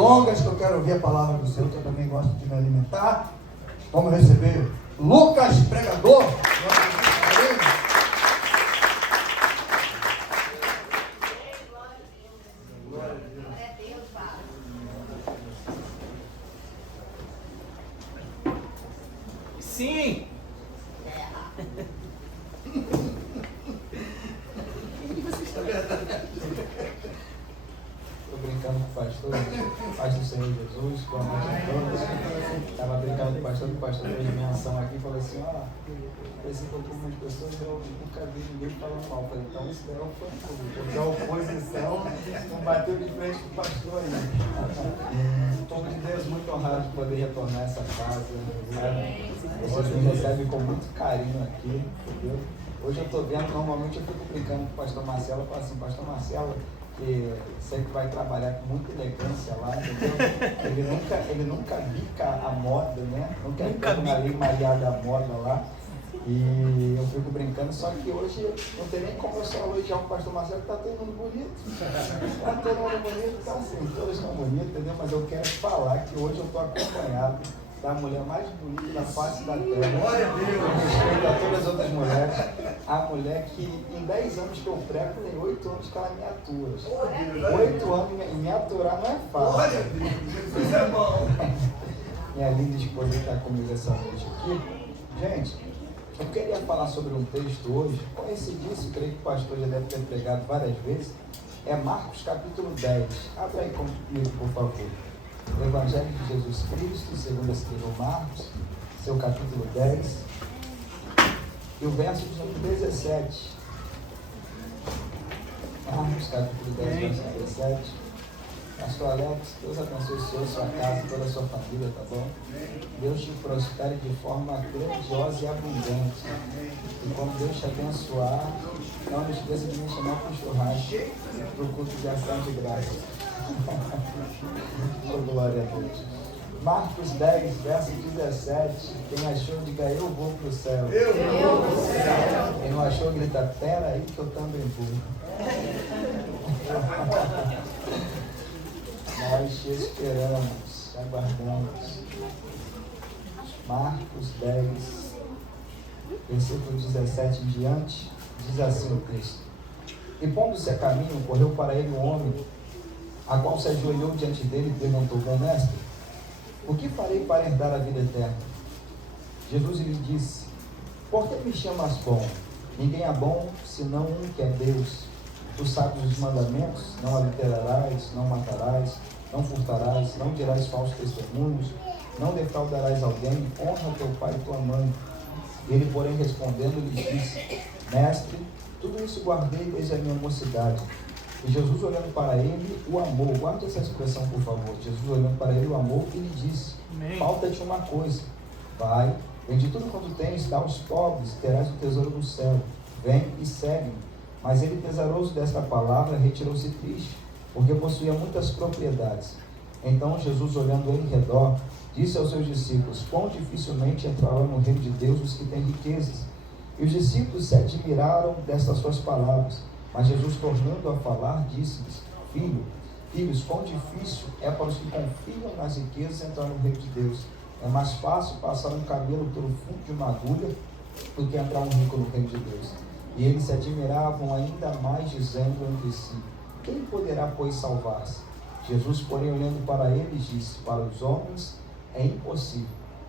delongas, que eu quero ouvir a palavra do Senhor, que eu também gosto de me alimentar. Vamos receber Lucas, pregador. Sim! Estou brincando com o pastor, paz do Senhor Jesus, boa noite a todos. Estava brincando com o pastor fez a minha ação aqui e falou assim, esse com algumas pessoas eu nunca vi ninguém falando mal. Falei, então isso daí é um fã-clube, porque a oposição não bateu de frente com o pastor aí. Estou de Deus muito honrado de poder retornar a essa casa, sabe? Vocês me recebem com muito carinho aqui, entendeu? Hoje eu estou vendo, normalmente eu fico brincando com o pastor Marcelo, eu falo assim, pastor Marcelo, que sempre vai trabalhar com muita elegância lá, entendeu? Ele nunca bica a moda, né? Nunca bica na lei Maria da moda lá. E eu fico brincando, só que hoje não tem nem como eu só elogiar o pastor Marcelo, que tá todo mundo bonito. Tá todo mundo bonito, tá assim, todos estão bonitos, entendeu? Mas eu quero falar que hoje eu estou acompanhado da mulher mais bonita da face da terra. Glória a Deus! Com respeito a todas as outras mulheres. A mulher que em 10 anos que eu prego, tem 8 anos que ela me atua. 8 anos me aturar não é fácil. Glória a Deus! Isso é bom! Minha linda esposa está comigo essa noite aqui. Gente, eu queria falar sobre um texto hoje. Coincidência, creio que o pastor já deve ter pregado várias vezes. É Marcos capítulo 10. Abra aí comigo, por favor. O Evangelho de Jesus Cristo, segundo escreveu Marcos, seu capítulo 10, e o verso de número 17. Marcos capítulo 10, verso 17. Pastor Alex, Deus abençoe o senhor, sua casa, toda a sua família, tá bom? Deus te prospere de forma grandiosa e abundante. E como Deus te abençoar, não esqueça de me chamar para o churrasco, para o culto de ação de graça. Oh, glória a Deus. Marcos 10, verso 17. Quem achou, diga eu vou para o céu. Eu vou para o céu. Quem não achou, grita, pera aí que eu também vou. Nós te esperamos, aguardamos. Marcos 10, versículo 17 em diante, diz assim o texto. E pondo-se a caminho, correu para ele um homem, a qual se ajoelhou diante dele e perguntou, bom mestre, o que farei para herdar a vida eterna? Jesus lhe disse, por que me chamas bom? Ninguém é bom, senão um que é Deus. Tu sabes os mandamentos, não adulterarás, não matarás, não furtarás, não dirás falsos testemunhos, não defraudarás alguém, honra teu pai e tua mãe. Ele, porém, respondendo, lhe disse, mestre, tudo isso guardei desde a minha mocidade. E Jesus, olhando para ele, o amou. Guarde essa expressão, por favor. Jesus, olhando para ele, o amou e lhe disse, falta-te uma coisa. Vai, vende tudo quanto tens, dá aos pobres, terás o tesouro do céu. Vem e segue-me. Mas ele, pesaroso desta palavra, retirou-se triste, porque possuía muitas propriedades. Então Jesus, olhando em redor, disse aos seus discípulos, quão dificilmente entrarão no reino de Deus os que têm riquezas. E os discípulos se admiraram destas suas palavras. Mas Jesus, tornando a falar, disse-lhes, filhos, quão difícil é para os que confiam nas riquezas entrar no reino de Deus. É mais fácil passar um cabelo pelo fundo de uma agulha do que entrar um rico no reino de Deus. E eles se admiravam ainda mais, dizendo entre si, quem poderá, pois, salvar-se? Jesus, porém, olhando para eles, disse, para os homens é impossível,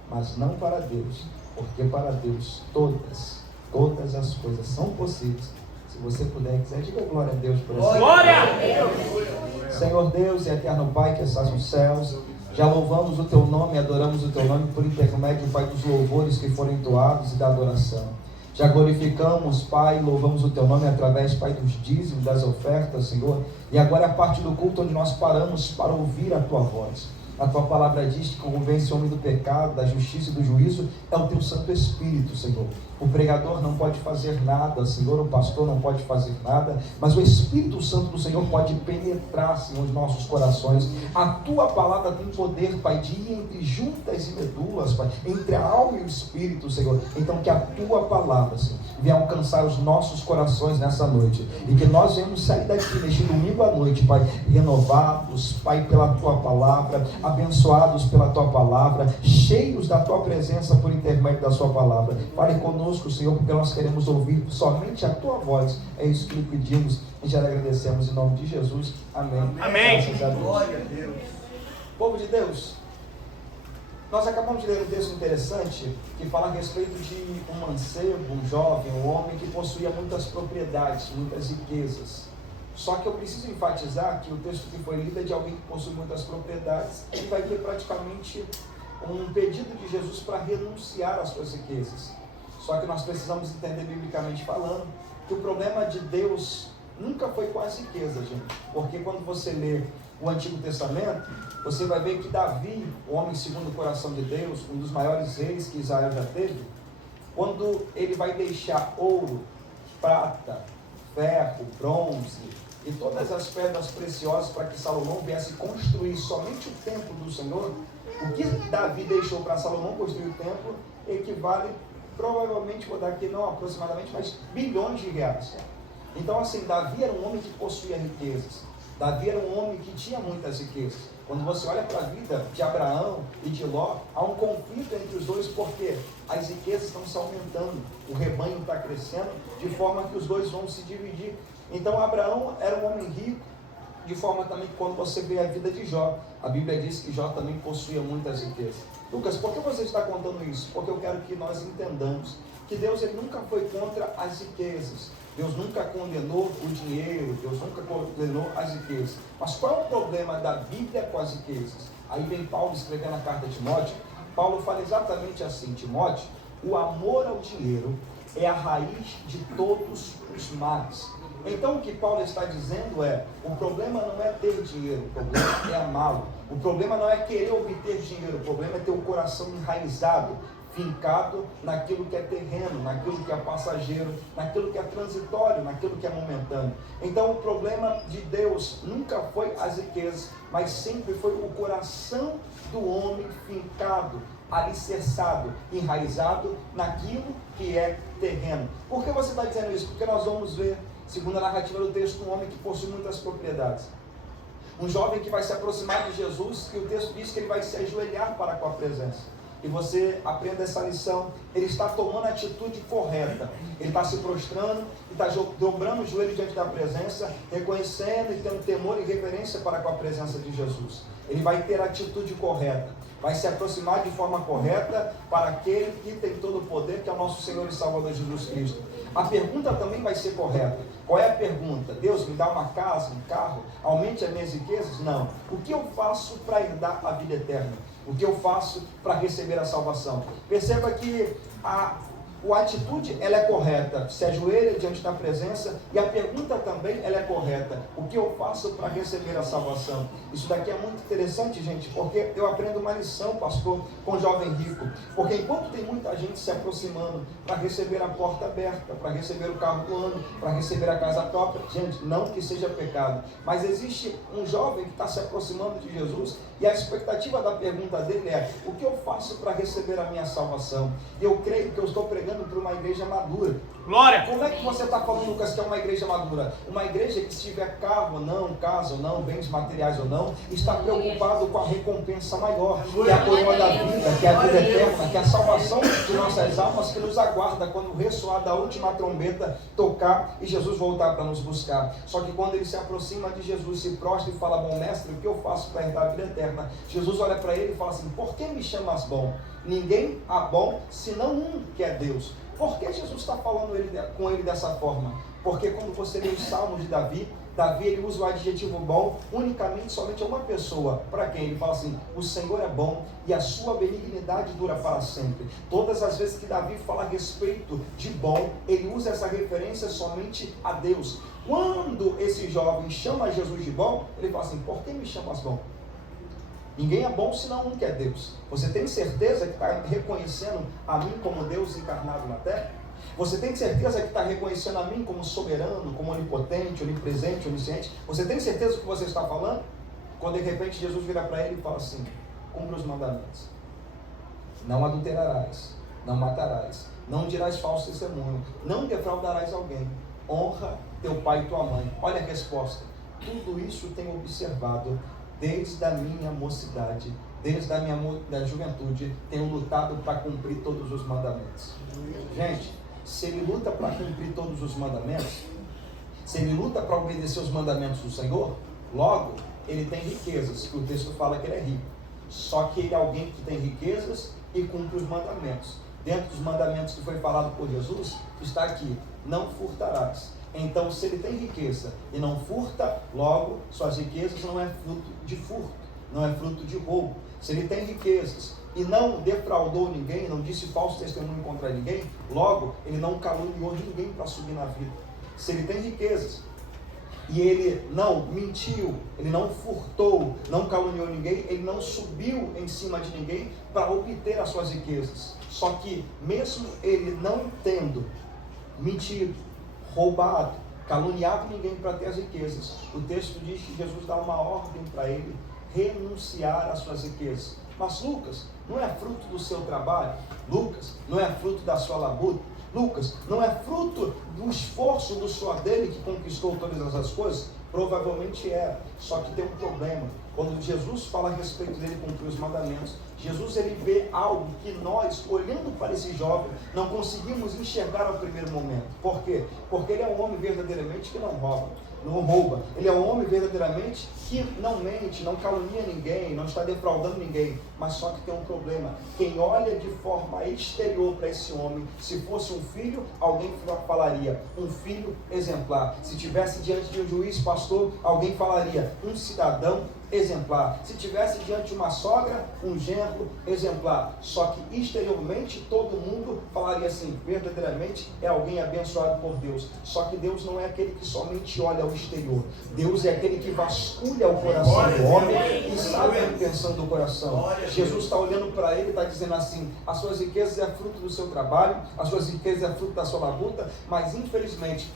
mas não para Deus, porque para Deus todas as coisas são possíveis. Se você puder e quiser, diga glória a Deus por isso. Glória a Deus! Senhor Deus e eterno Pai que estás nos céus, já louvamos o teu nome e adoramos o teu nome por intermédio, Pai, dos louvores que foram entoados e da adoração. Já glorificamos, Pai, louvamos o teu nome através, Pai, dos dízimos, das ofertas, Senhor. E agora a parte do culto onde nós paramos para ouvir a tua voz. A tua palavra diz que convence o homem do pecado, da justiça e do juízo é o teu Santo Espírito, Senhor. O pregador não pode fazer nada, Senhor, o pastor não pode fazer nada, mas o Espírito Santo do Senhor pode penetrar, Senhor, os nossos corações. A tua palavra tem poder, Pai, de ir entre juntas e medulas, Pai, entre a alma e o Espírito, Senhor. Então que a tua palavra, Senhor, venha alcançar os nossos corações nessa noite, e que nós venhamos sair daqui neste domingo à noite, Pai, renovados, Pai, pela tua palavra, abençoados pela tua palavra, cheios da tua presença por intermédio da sua palavra. Fale conosco, Senhor, porque nós queremos ouvir somente a tua voz. É isso que lhe pedimos e já lhe agradecemos em nome de Jesus. Amém. Amém. Graças a Deus. Glória a Deus. Povo de Deus, nós acabamos de ler um texto interessante que fala a respeito de um mancebo, um jovem, um homem que possuía muitas propriedades, muitas riquezas. Só que eu preciso enfatizar que o texto que foi lido é de alguém que possui muitas propriedades e vai ter praticamente um pedido de Jesus para renunciar às suas riquezas. Só que nós precisamos entender, biblicamente falando, que o problema de Deus nunca foi com as riquezas, gente. Porque quando você lê o Antigo Testamento, você vai ver que Davi, o homem segundo o coração de Deus, um dos maiores reis que Israel já teve, quando ele vai deixar ouro, prata, ferro, bronze e todas as pedras preciosas para que Salomão viesse construir somente o templo do Senhor, o que Davi deixou para Salomão construir o templo equivale, provavelmente, vou dar aqui não aproximadamente, mas bilhões de reais. Então assim, Davi era um homem que possuía riquezas. Davi era um homem que tinha muitas riquezas. Quando você olha para a vida de Abraão e de Ló, há um conflito entre os dois, porque as riquezas estão se aumentando, o rebanho está crescendo, de forma que os dois vão se dividir. Então Abraão era um homem rico, de forma também que quando você vê a vida de Jó, a Bíblia diz que Jó também possuía muitas riquezas. Lucas, por que você está contando isso? Porque eu quero que nós entendamos que Deus ele nunca foi contra as riquezas. Deus nunca condenou o dinheiro, Deus nunca condenou as riquezas. Mas qual é o problema da Bíblia com as riquezas? Aí vem Paulo escrevendo a carta de Timóteo. Paulo fala exatamente assim: Timóteo, o amor ao dinheiro é a raiz de todos os males. Então o que Paulo está dizendo é: o problema não é ter dinheiro, o problema é amá-lo. O problema não é querer obter dinheiro, o problema é ter o coração enraizado, fincado naquilo que é terreno, naquilo que é passageiro, naquilo que é transitório, naquilo que é momentâneo. Então o problema de Deus nunca foi as riquezas, mas sempre foi o coração do homem fincado, alicerçado, enraizado naquilo que é terreno. Por que você está dizendo isso? Porque nós vamos ver, segundo a narrativa do texto, um homem que possui muitas propriedades. Um jovem que vai se aproximar de Jesus, que o texto diz que ele vai se ajoelhar para com a presença. E você aprenda essa lição. Ele está tomando a atitude correta. Ele está se prostrando e está dobrando o joelho diante da presença, reconhecendo e tendo temor e reverência para com a presença de Jesus. Ele vai ter a atitude correta, vai se aproximar de forma correta para aquele que tem todo o poder, que é o nosso Senhor e Salvador Jesus Cristo. A pergunta também vai ser correta. Qual é a pergunta? Deus, me dá uma casa, um carro, aumente as minhas riquezas? Não. O que eu faço para herdar a vida eterna? O que eu faço para receber a salvação? Perceba que a atitude ela é correta, se ajoelha diante da presença, e a pergunta também ela é correta: o que eu faço para receber a salvação? Isso daqui é muito interessante, gente, porque eu aprendo uma lição, pastor, com o jovem rico. Porque enquanto tem muita gente se aproximando para receber a porta aberta, para receber o carro do ano, para receber a casa própria, gente, não que seja pecado, mas existe um jovem que está se aproximando de Jesus, e a expectativa da pergunta dele é: o que eu faço para receber a minha salvação? E eu creio que eu estou pregando para uma igreja madura. Glória! Como é que você está falando, Lucas, que é uma igreja madura? Uma igreja que, se tiver carro ou não, casa ou não, bens materiais ou não, está preocupado com a recompensa maior, que é a coroa da vida, que é a vida eterna, que é a salvação de nossas almas, que nos aguarda quando ressoar da última trombeta tocar e Jesus voltar para nos buscar. Só que quando ele se aproxima de Jesus, se prostra e fala: bom mestre, o que eu faço para herdar a vida eterna? Jesus olha para ele e fala assim: por que me chamas bom? Ninguém há bom senão um, que é Deus. Por que Jesus está falando com ele dessa forma? Porque quando você lê os salmos de Davi, ele usa o adjetivo bom unicamente, somente a uma pessoa. Para quem? Ele fala assim: o Senhor é bom e a sua benignidade dura para sempre. Todas as vezes que Davi fala a respeito de bom, ele usa essa referência somente a Deus. Quando esse jovem chama Jesus de bom, ele fala assim: por que me chamas bom? Ninguém é bom senão um que é Deus. Você tem certeza que está reconhecendo a mim como Deus encarnado na terra? Você tem certeza que está reconhecendo a mim como soberano, como onipotente, onipresente, onisciente? Você tem certeza do que você está falando? Quando de repente Jesus vira para ele e fala assim: cumpra os mandamentos. Não adulterarás, não matarás, não dirás falso testemunho, não defraudarás alguém, honra teu pai e tua mãe. Olha a resposta: tudo isso tenho observado desde a minha mocidade, desde a minha da juventude, tenho lutado para cumprir todos os mandamentos. Gente, se ele luta para cumprir todos os mandamentos, se ele luta para obedecer os mandamentos do Senhor, logo ele tem riquezas, que o texto fala que ele é rico. Só que ele é alguém que tem riquezas e cumpre os mandamentos. Dentro dos mandamentos que foi falado por Jesus, está aqui: não furtarás. Então, se ele tem riqueza e não furta, logo suas riquezas não é fruto de furto, não é fruto de roubo. Se ele tem riquezas e não defraudou ninguém, não disse falso testemunho contra ninguém, logo ele não caluniou ninguém para subir na vida. Se ele tem riquezas e ele não mentiu, ele não furtou, não caluniou ninguém, ele não subiu em cima de ninguém para obter as suas riquezas. Só que mesmo ele não tendo mentido, roubado, caluniado ninguém para ter as riquezas, o texto diz que Jesus dá uma ordem para ele renunciar às suas riquezas. Mas Lucas, não é fruto do seu trabalho? Lucas, não é fruto da sua labuta? Lucas, não é fruto do esforço do suor dele que conquistou todas essas coisas? Provavelmente era, só que tem um problema. Quando Jesus fala a respeito dele cumprir os mandamentos, Jesus ele vê algo que nós, olhando para esse jovem, não conseguimos enxergar ao primeiro momento. Por quê? Porque ele é um homem verdadeiramente que não rouba. Ele é um homem verdadeiramente que não mente, não calunia ninguém, não está defraudando ninguém. Mas só que tem um problema: quem olha de forma exterior para esse homem, se fosse um filho, alguém falaria um filho exemplar. Se tivesse diante de um juiz, pastor, alguém falaria um cidadão exemplar. Se tivesse diante de uma sogra, um genro exemplar. Só que exteriormente todo mundo falaria assim: verdadeiramente é alguém abençoado por Deus. Só que Deus não é aquele que somente olha ao exterior. Deus é aquele que vasculha o coração do homem e sabe a intenção do coração. Jesus está olhando para ele e está dizendo assim: as suas riquezas é fruto do seu trabalho, as suas riquezas é fruto da sua labuta, mas infelizmente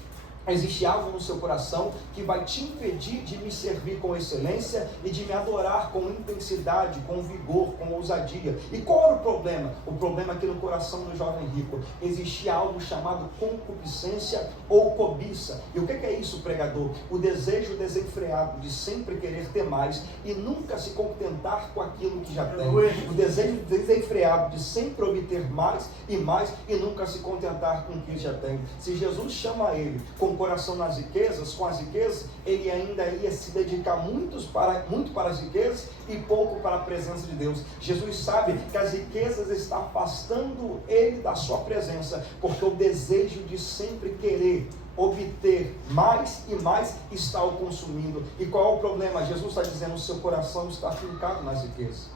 existe algo no seu coração que vai te impedir de me servir com excelência e de me adorar com intensidade, com vigor, com ousadia. E qual era o problema? O problema é que no coração do jovem rico existia algo chamado concupiscência ou cobiça. E o que é isso, pregador? O desejo desenfreado de sempre querer ter mais e nunca se contentar com aquilo que já tem. O desejo desenfreado de sempre obter mais e nunca se contentar com o que já tem. Se Jesus chama ele com o coração nas riquezas, com as riquezas, ele ainda ia se dedicar muito para as riquezas e pouco para a presença de Deus. Jesus sabe que as riquezas estão afastando ele da sua presença, porque o desejo de sempre querer obter mais e mais está o consumindo. E qual é o problema? Jesus está dizendo: o seu coração está fincado nas riquezas,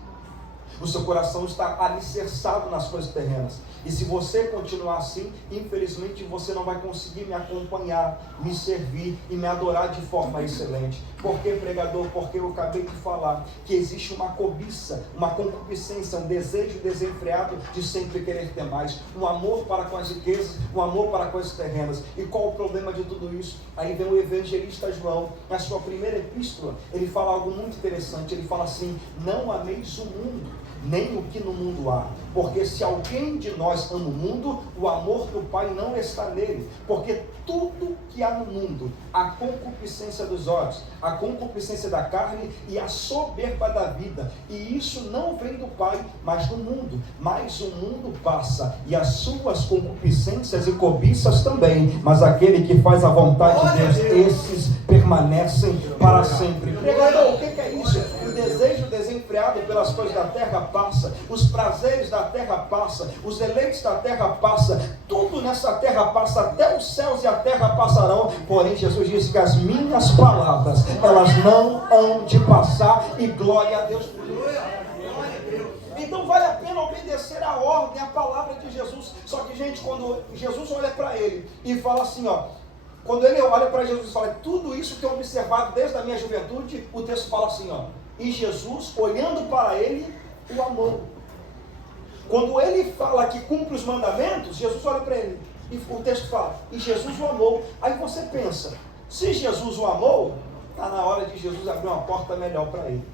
o seu coração está alicerçado nas coisas terrenas. E se você continuar assim, infelizmente você não vai conseguir me acompanhar, me servir e me adorar de forma excelente. Por que, pregador? Porque eu acabei de falar que existe uma cobiça, uma concupiscência, um desejo desenfreado de sempre querer ter mais, um amor para com as riquezas, um amor para coisas terrenas. E qual o problema de tudo isso? Aí vem o evangelista João, na sua primeira epístola, ele fala algo muito interessante. Ele fala assim: não ameis o mundo, nem o que no mundo há, porque se alguém de nós ama o mundo, o amor do Pai não está nele. Porque tudo que há no mundo, a concupiscência dos olhos, a concupiscência da carne e a soberba da vida, e isso não vem do Pai, mas do mundo. Mas o mundo passa e as suas concupiscências e cobiças também, mas aquele que faz a vontade de Deus, esses permanecem para sempre. Pregador, o que é isso? O desejo desenfreado pelas coisas da terra passa, os prazeres da terra passa, os deleites da terra passa, tudo nessa terra passa, até os céus e a terra passarão, porém Jesus disse que as minhas palavras, elas não hão de passar, e glória a Deus por isso. Então vale a pena obedecer a ordem, a palavra de Jesus. Só que, gente, quando Jesus olha para ele e fala assim, quando ele olha para Jesus e fala: tudo isso que eu observado desde a minha juventude, o texto fala assim, E Jesus, olhando para ele, o amou. Quando ele fala que cumpre os mandamentos, Jesus olha para ele. E o texto fala, e Jesus o amou. Aí você pensa, se Jesus o amou, está na hora de Jesus abrir uma porta melhor para ele.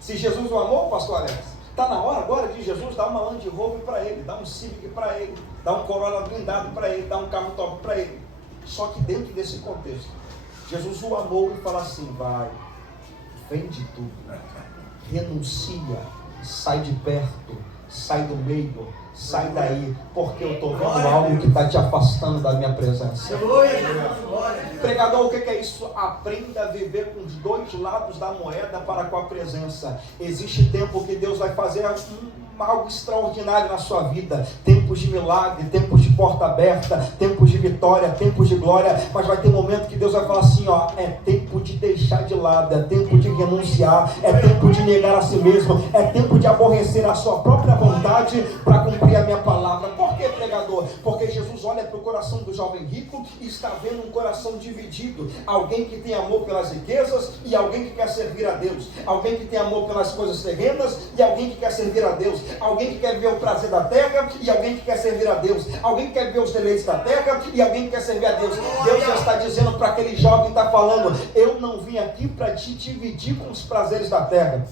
Se Jesus o amou, pastor Alex, está na hora agora de Jesus dar uma Land Rover para ele, dar um Civic para ele, dar um Corolla blindado para ele, dar um carro top para ele. Só que dentro desse contexto, Jesus o amou e fala assim, vai, vende tudo, renuncia, sai de perto, sai do meio, sai daí, porque eu estou vendo algo que está te afastando da minha presença. Pregador, o que é isso? Aprenda a viver com os dois lados da moeda para com a presença. Existe tempo que Deus vai fazer algo extraordinário na sua vida, tempos de milagre, tempos de porta aberta, tempos de vitória, tempos de glória, mas vai ter momento que Deus vai falar assim, ó, é tempo de deixar de lado, é tempo de renunciar, é tempo de negar a si mesmo, é tempo de aborrecer a sua própria vontade para cumprir a minha palavra. Por que, pregador? Porque Jesus olha para o coração do jovem rico e está vendo um coração dividido, alguém que tem amor pelas riquezas e alguém que quer servir a Deus, alguém que tem amor pelas coisas terrenas e alguém que quer servir a Deus, alguém que quer ver o prazer da terra e alguém que quer servir a Deus, alguém que quer ver os deleites da terra e alguém que quer servir a Deus. Deus já está dizendo para aquele jovem, está falando, eu não vim aqui para te dividir com os prazeres da terra,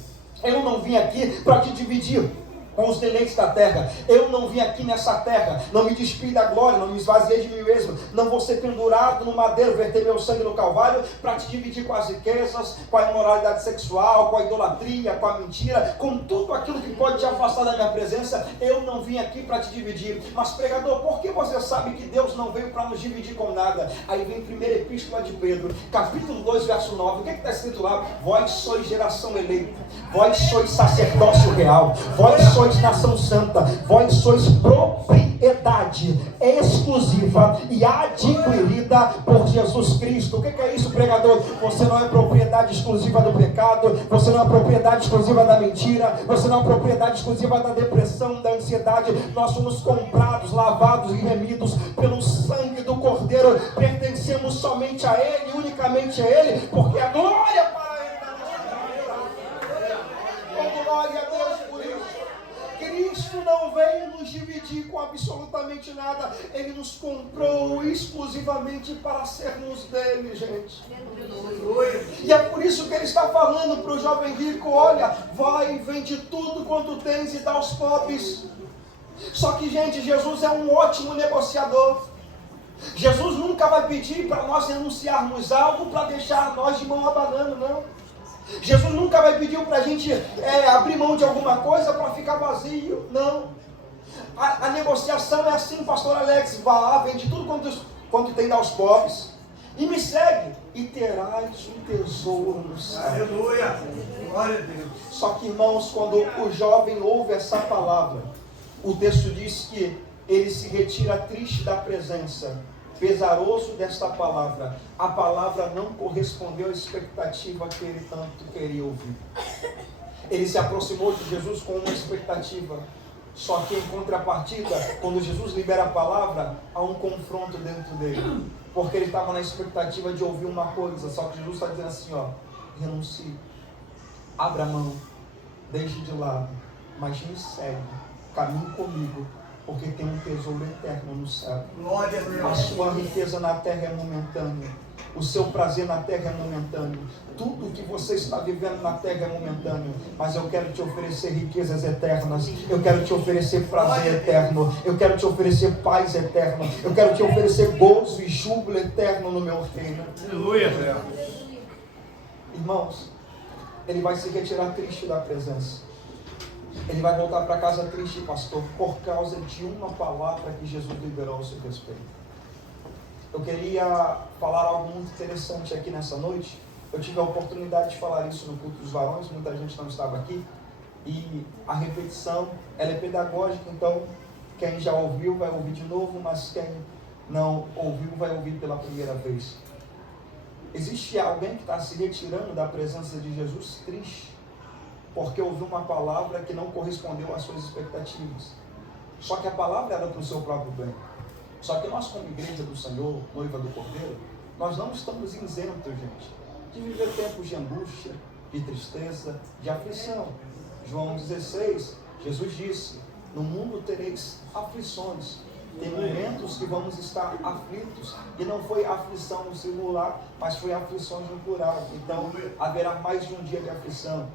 eu não vim aqui para te dividir com os deleites da terra, eu não vim aqui nessa terra, não me despi da glória, não me esvaziei de mim mesmo, não vou ser pendurado no madeiro, verter meu sangue no calvário, para te dividir com as riquezas, com a imoralidade sexual, com a idolatria, com a mentira, com tudo aquilo que pode te afastar da minha presença. Eu não vim aqui para te dividir. Mas pregador, por que você sabe que Deus não veio para nos dividir com nada? Aí vem a primeira epístola de Pedro, capítulo 2, verso 9, o que está escrito lá? Vós sois geração eleita, vós sois sacerdócio real, vós sois nação santa, vós sois propriedade exclusiva e adquirida por Jesus Cristo. O que é isso, pregador? Você não é propriedade exclusiva do pecado, você não é propriedade exclusiva da mentira, você não é propriedade exclusiva da depressão, da ansiedade. Nós somos comprados, lavados e remidos pelo sangue do Cordeiro, pertencemos somente a Ele, unicamente a Ele, porque a glória para Ele da nossa vida. Oh, glória a Deus por isso. Cristo não veio nos dividir com absolutamente nada. Ele nos comprou exclusivamente para sermos dele, gente. E é por isso que ele está falando para o jovem rico, olha, vai, vende tudo quanto tens e dá aos pobres. Só que, gente, Jesus é um ótimo negociador. Jesus nunca vai pedir para nós renunciarmos algo para deixar nós de mão abanando, não. Jesus nunca vai pedir para a gente abrir mão de alguma coisa para ficar vazio, não. A negociação é assim, pastor Alex, vá lá, vende tudo quanto tem, dá aos pobres, e me segue, e terás um tesouro no céu. Aleluia, glória a Deus. Só que, irmãos, quando o jovem ouve essa palavra, o texto diz que ele se retira triste da presença, pesaroso desta palavra. A palavra não correspondeu à expectativa que ele tanto queria ouvir. Ele se aproximou de Jesus com uma expectativa, só que em contrapartida, quando Jesus libera a palavra, há um confronto dentro dele, porque ele estava na expectativa de ouvir uma coisa, só que Jesus está dizendo assim, ó, renuncie, abra a mão, deixe de lado, mas me segue, caminhe comigo, porque tem um tesouro eterno no céu. Glória a Deus. A sua riqueza na terra é momentânea, o seu prazer na terra é momentâneo, tudo que você está vivendo na terra é momentâneo, mas eu quero te oferecer riquezas eternas, eu quero te oferecer prazer eterno, eu quero te oferecer paz eterna, eu quero te oferecer gozo e júbilo eterno no meu reino. Aleluia. Irmãos, ele vai se retirar triste da presença. Ele vai voltar para casa triste, pastor, por causa de uma palavra que Jesus liberou ao seu respeito. Eu queria falar algo muito interessante aqui nessa noite. Eu tive a oportunidade de falar isso no culto dos varões, muita gente não estava aqui. E a repetição, ela é pedagógica, então quem já ouviu vai ouvir de novo, mas quem não ouviu vai ouvir pela primeira vez. Existe alguém que está se retirando da presença de Jesus triste, porque ouviu uma palavra que não correspondeu às suas expectativas. Só que a palavra era para o seu próprio bem. Só que nós, como igreja do Senhor, noiva do Cordeiro, nós não estamos isentos, gente, de viver tempos de angústia, de tristeza, de aflição. João 16, Jesus disse: no mundo tereis aflições. Tem momentos que vamos estar aflitos, e não foi aflição no singular, mas foi aflições no plural. Então haverá mais de um dia de aflição.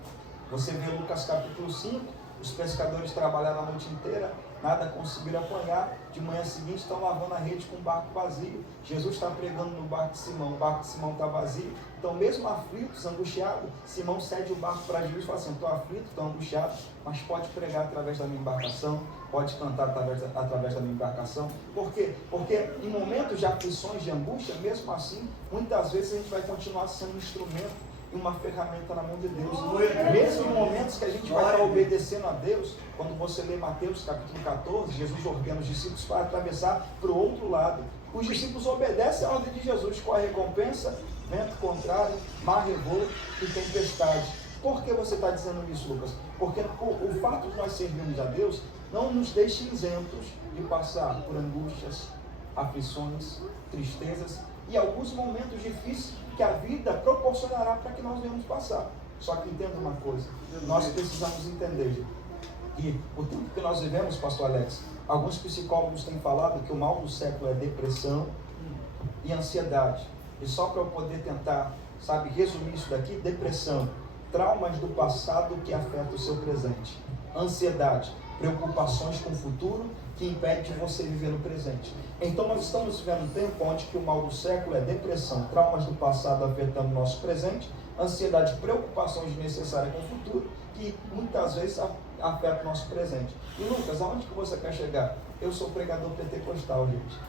Você vê Lucas capítulo 5, os pescadores trabalharam a noite inteira, nada conseguiram apanhar, de manhã seguinte estão lavando a rede com o barco vazio. Jesus está pregando no barco de Simão, o barco de Simão está vazio. Então, mesmo aflitos, angustiados, Simão cede o barco para Jesus e fala assim: estou aflito, estou angustiado, mas pode pregar através da minha embarcação, pode cantar através da minha embarcação. Por quê? Porque em momentos de aflições, de angústia, mesmo assim, muitas vezes a gente vai continuar sendo um instrumento e uma ferramenta na mão de Deus. Mesmo em momentos que a gente vai estar obedecendo a Deus, quando você lê Mateus capítulo 14, Jesus ordena os discípulos para atravessar para o outro lado. Os discípulos obedecem a ordem de Jesus. Qual a recompensa? Vento contrário, mar revolto e tempestade. Por que você está dizendo isso, Lucas? Porque o fato de nós servirmos a Deus não nos deixa isentos de passar por angústias, aflições, tristezas e alguns momentos difíceis que a vida proporcionará para que nós venhamos passar. Só que entenda uma coisa: nós precisamos entender que o tempo que nós vivemos, pastor Alex, alguns psicólogos têm falado que o mal do século é depressão e ansiedade. E só para eu poder tentar, resumir isso daqui: depressão, traumas do passado que afetam o seu presente. Ansiedade, preocupações com o futuro que impede de você viver no presente. Então nós estamos vivendo um tempo onde que o mal do século é depressão, traumas do passado afetando o nosso presente, ansiedade, preocupações desnecessárias com o futuro, que muitas vezes afetam o nosso presente. E Lucas, aonde que você quer chegar? Eu sou pregador pentecostal, gente.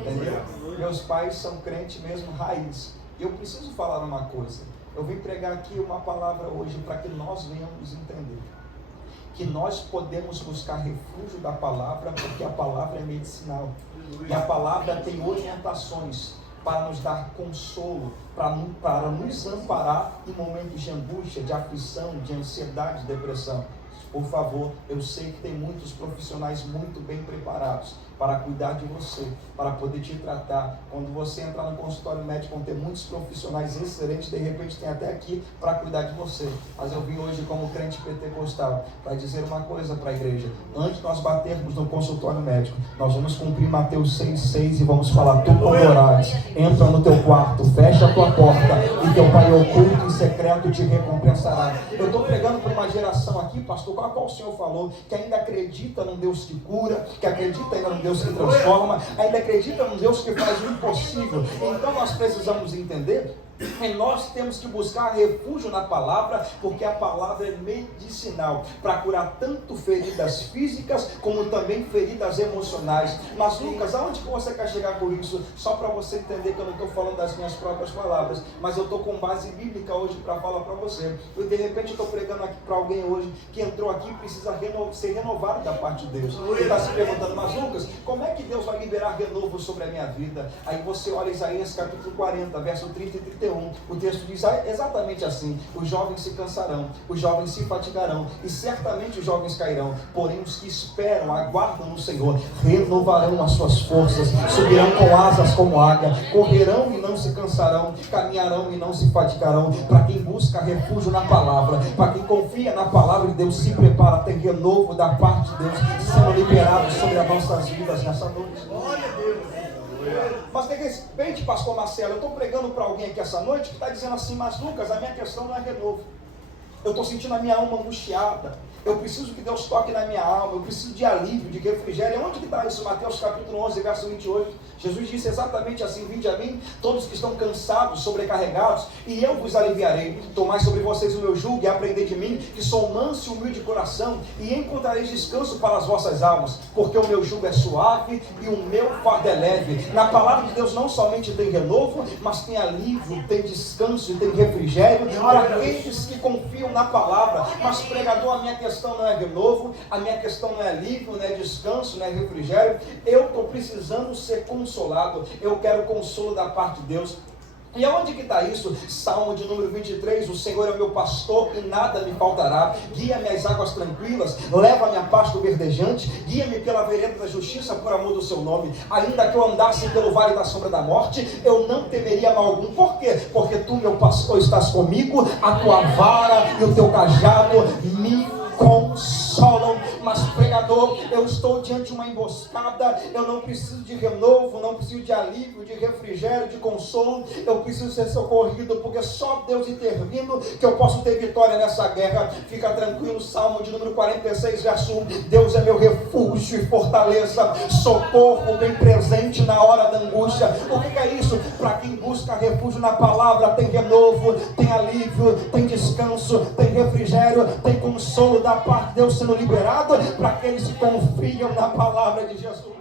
Entendeu? Meus pais são crentes mesmo, raiz. E eu preciso falar uma coisa. Eu vim pregar aqui uma palavra hoje para que nós venhamos entender que nós podemos buscar refúgio da palavra, porque a palavra é medicinal. E a palavra tem orientações para nos dar consolo, para nos amparar em momentos de angústia, de aflição, de ansiedade, de depressão. Por favor, eu sei que tem muitos profissionais muito bem preparados para cuidar de você, para poder te tratar. Quando você entrar no consultório médico, vão ter muitos profissionais excelentes, de repente tem até aqui para cuidar de você. Mas eu vim hoje como crente pentecostal para dizer uma coisa para a igreja: antes de nós batermos no consultório médico, nós vamos cumprir Mateus 6,6 e vamos falar: tu quando orares, entra no teu quarto, fecha a tua porta e teu pai oculto e secreto te recompensará. Eu estou pregando para uma geração aqui, pastor, a qual o Senhor falou, que ainda acredita num Deus que cura, que acredita ainda num Deus que transforma, ainda acredita num Deus que faz o impossível. Então nós precisamos entender que nós temos que buscar refúgio na palavra, porque a palavra é medicinal para curar tanto feridas físicas como também feridas emocionais. Mas Lucas, aonde que você quer chegar com isso? Só para você entender que eu não estou falando das minhas próprias palavras, mas eu estou com base bíblica hoje para falar para você. E de repente eu estou pregando aqui para alguém hoje que entrou aqui e precisa ser renovado da parte de Deus. Ele está se perguntando: mas Lucas, como é que Deus vai liberar renovo sobre a minha vida? Aí você olha Isaías capítulo 40, verso 30 e 31. O texto diz exatamente assim: os jovens se cansarão, os jovens se fatigarão, e certamente os jovens cairão, porém os que esperam, aguardam no Senhor, renovarão as suas forças, subirão com asas como águia, correrão e não se cansarão, caminharão e não se fatigarão. Para quem busca refúgio na palavra, para quem confia na palavra de Deus, se prepara, tem renovo da parte de Deus sendo liberado sobre as nossas vidas nessa noite. Glória a Deus. Mas de repente, pastor Marcelo, eu estou pregando para alguém aqui essa noite que está dizendo assim: mas Lucas, a minha questão não é renovo. Eu estou sentindo a minha alma angustiada. Eu preciso que Deus toque na minha alma. Eu preciso de alívio, de refrigério. Onde que está isso? Mateus capítulo 11, verso 28. Jesus disse exatamente assim: vinde a mim, todos que estão cansados, sobrecarregados, e eu vos aliviarei. Tomai sobre vocês o meu jugo e aprendei de mim, que sou manso e humilde de coração, e encontrareis descanso para as vossas almas, porque o meu jugo é suave e o meu fardo é leve. Na palavra de Deus não somente tem renovo, mas tem alívio, tem descanso e tem refrigério para aqueles que confiam na palavra. Mas pregador, a minha questão não é renovo, a minha questão não é alívio, não é descanso, não é refrigério. Eu estou precisando ser consolado. Eu quero consolo da parte de Deus. E aonde que está isso? Salmo de número 23, o Senhor é o meu pastor e nada me faltará, guia-me às águas tranquilas, leva-me a pasto verdejante, guia-me pela vereda da justiça por amor do seu nome, ainda que eu andasse pelo vale da sombra da morte, eu não temeria mal algum. Por quê? Porque tu, meu pastor, estás comigo, a tua vara e o teu cajado me consolam. Mas pregador, eu estou diante de uma emboscada, eu não preciso de renovo, não preciso de alívio, de refrigério, de consolo, eu preciso ser socorrido, porque só Deus intervindo que eu posso ter vitória nessa guerra. Fica tranquilo, Salmo de número 46, verso 1, Deus é meu refúgio e fortaleza, socorro bem presente na hora da angústia. O que é isso? Para quem busca refúgio na palavra, tem renovo, tem alívio, tem descanso, tem refrigério, tem consolo da parte de Deus sendo liberado, para aqueles que confiam na palavra de Jesus.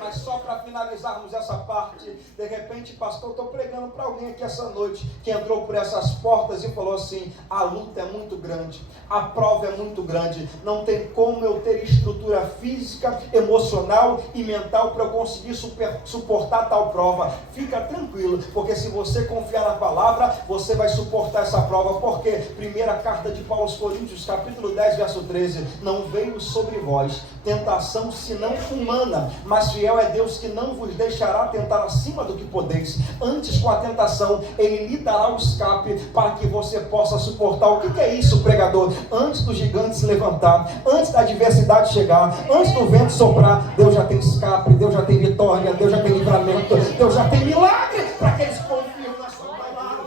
Mas só para finalizarmos essa parte, de repente, pastor, estou pregando para alguém aqui essa noite, que entrou por essas portas e falou assim: a luta é muito grande, a prova é muito grande, não tem como eu ter estrutura física, emocional e mental para eu conseguir suportar tal prova. Fica tranquilo, porque se você confiar na palavra, você vai suportar essa prova. Porque primeira carta de Paulo aos Coríntios, capítulo 10, verso 13, não veio sobre vós tentação senão humana, mas fiel é Deus que não vos deixará tentar acima do que podeis, antes com a tentação Ele lhe dará o escape para que você possa suportar. O que é isso, pregador? Antes do gigante se levantar, antes da adversidade chegar, antes do vento soprar, Deus já tem escape, Deus já tem vitória, Deus já tem livramento, Deus já tem milagre para aqueles que confiam na sua palavra.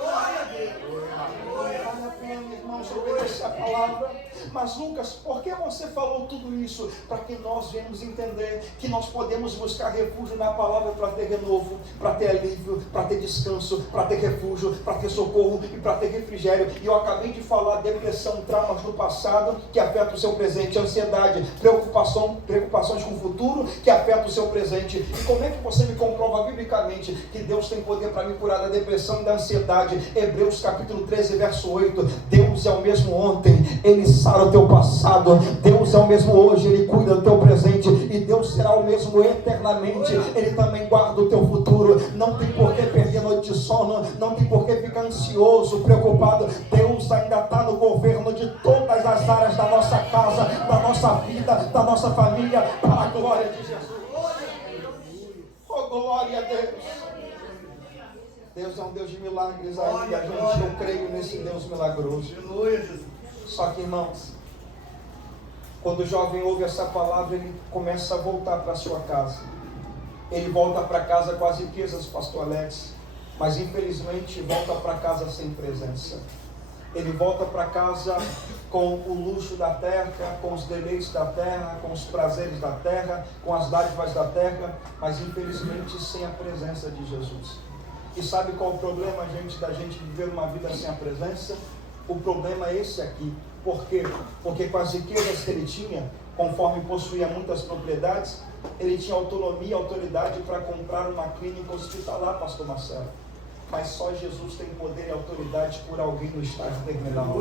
Vale a pena, irmãos, obedecer a palavra. Mas Lucas, por que você falou tudo isso? Para que nós venhamos entender que nós podemos buscar refúgio na palavra para ter renovo, para ter alívio, para ter descanso, para ter refúgio, para ter socorro e para ter refrigério. E eu acabei de falar depressão, traumas do passado que afetam o seu presente, ansiedade, preocupações com o futuro que afetam o seu presente. E como é que você me comprova biblicamente que Deus tem poder para me curar da depressão e da ansiedade? Hebreus capítulo 13, verso 8, Deus é o mesmo ontem, Ele sara o teu passado, Deus é o mesmo hoje, Ele cuida do teu presente, e Deus será o mesmo eternamente, Ele também guarda o teu futuro. Não tem por que perder noite de sono, não tem por que ficar ansioso, preocupado. Deus ainda está no governo de todas as áreas da nossa casa, da nossa vida, da nossa família, para a glória de Jesus. Oh, glória a Deus. Deus é um Deus de milagres ainda, gente. Eu creio nesse Deus milagroso. Só que, irmãos, quando o jovem ouve essa palavra, ele começa a voltar para sua casa. Ele volta para casa com as riquezas, pastor Alex, mas infelizmente volta para casa sem presença. Ele volta para casa com o luxo da terra, com os deleites da terra, com os prazeres da terra, com as dádivas da terra, mas infelizmente sem a presença de Jesus. E sabe qual o problema, gente, da gente viver uma vida sem a presença? O problema é esse aqui. Por quê? Porque com as riquezas que ele tinha, conforme possuía muitas propriedades, ele tinha autonomia e autoridade para comprar uma clínica hospitalar, pastor Marcelo. Mas só Jesus tem poder e autoridade por alguém no estágio terminal.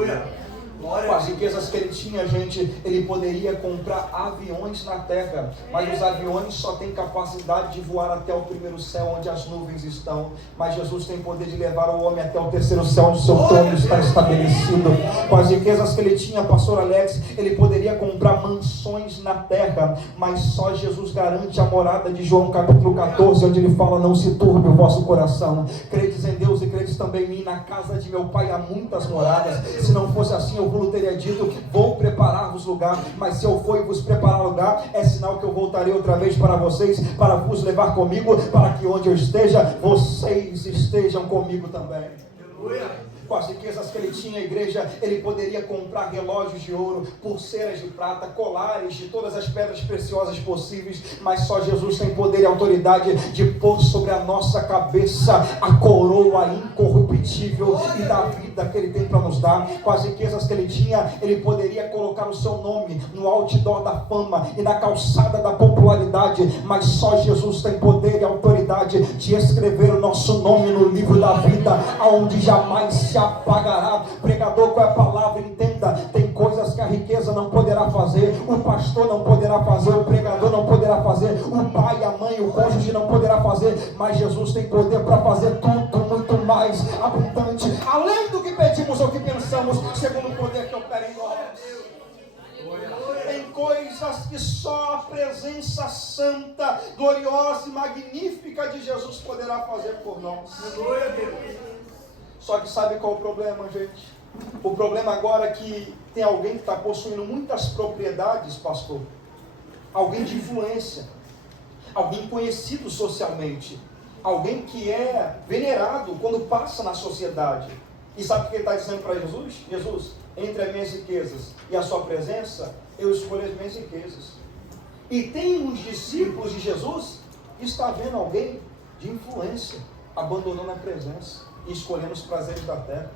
Com as riquezas que ele tinha, gente, ele poderia comprar aviões na terra, mas os aviões só têm capacidade de voar até o primeiro céu, onde as nuvens estão. Mas Jesus tem poder de levar o homem até o terceiro céu, onde o seu trono está estabelecido. Com as riquezas que ele tinha, pastor Alex, ele poderia comprar mansões na terra, mas só Jesus garante a morada de João capítulo 14, onde ele fala: não se turbe o vosso coração, credes em Deus e credes também em mim. Na casa de meu pai há muitas moradas, se não fosse assim eu vos teria dito: vou preparar-vos lugar. Mas se eu for e vos preparar lugar, é sinal que eu voltarei outra vez para vocês, para vos levar comigo, para que onde eu esteja, vocês estejam comigo também. Aleluia. Com as riquezas que ele tinha, a igreja, ele poderia comprar relógios de ouro, pulseiras de prata, colares de todas as pedras preciosas possíveis, mas só Jesus tem poder e autoridade de pôr sobre a nossa cabeça a coroa incorruptível e da vida que ele tem para nos dar. Com as riquezas que ele tinha, ele poderia colocar o seu nome no outdoor da fama e na calçada da popularidade, mas só Jesus tem poder e autoridade de escrever o nosso nome no livro da vida, aonde jamais se apagará. Pregador, qual é a palavra? Entenda, tem coisas que a riqueza não poderá fazer, o pastor não poderá fazer, o pregador não poderá poderá fazer, o pai, a mãe, o cônjuge não poderá fazer, mas Jesus tem poder para fazer tudo muito mais abundante, além do que pedimos ou que pensamos, segundo o poder que opera em nós. Tem coisas que só a presença santa, gloriosa e magnífica de Jesus poderá fazer por nós. Só que sabe qual é o problema, gente? O problema agora é que tem alguém que está possuindo muitas propriedades, pastor. Alguém de influência. Alguém conhecido socialmente. Alguém que é venerado quando passa na sociedade. E sabe o que ele está dizendo para Jesus? Jesus, entre as minhas riquezas e a sua presença, eu escolho as minhas riquezas. E tem uns discípulos de Jesus que está vendo alguém de influência, abandonando a presença e escolhendo os prazeres da terra.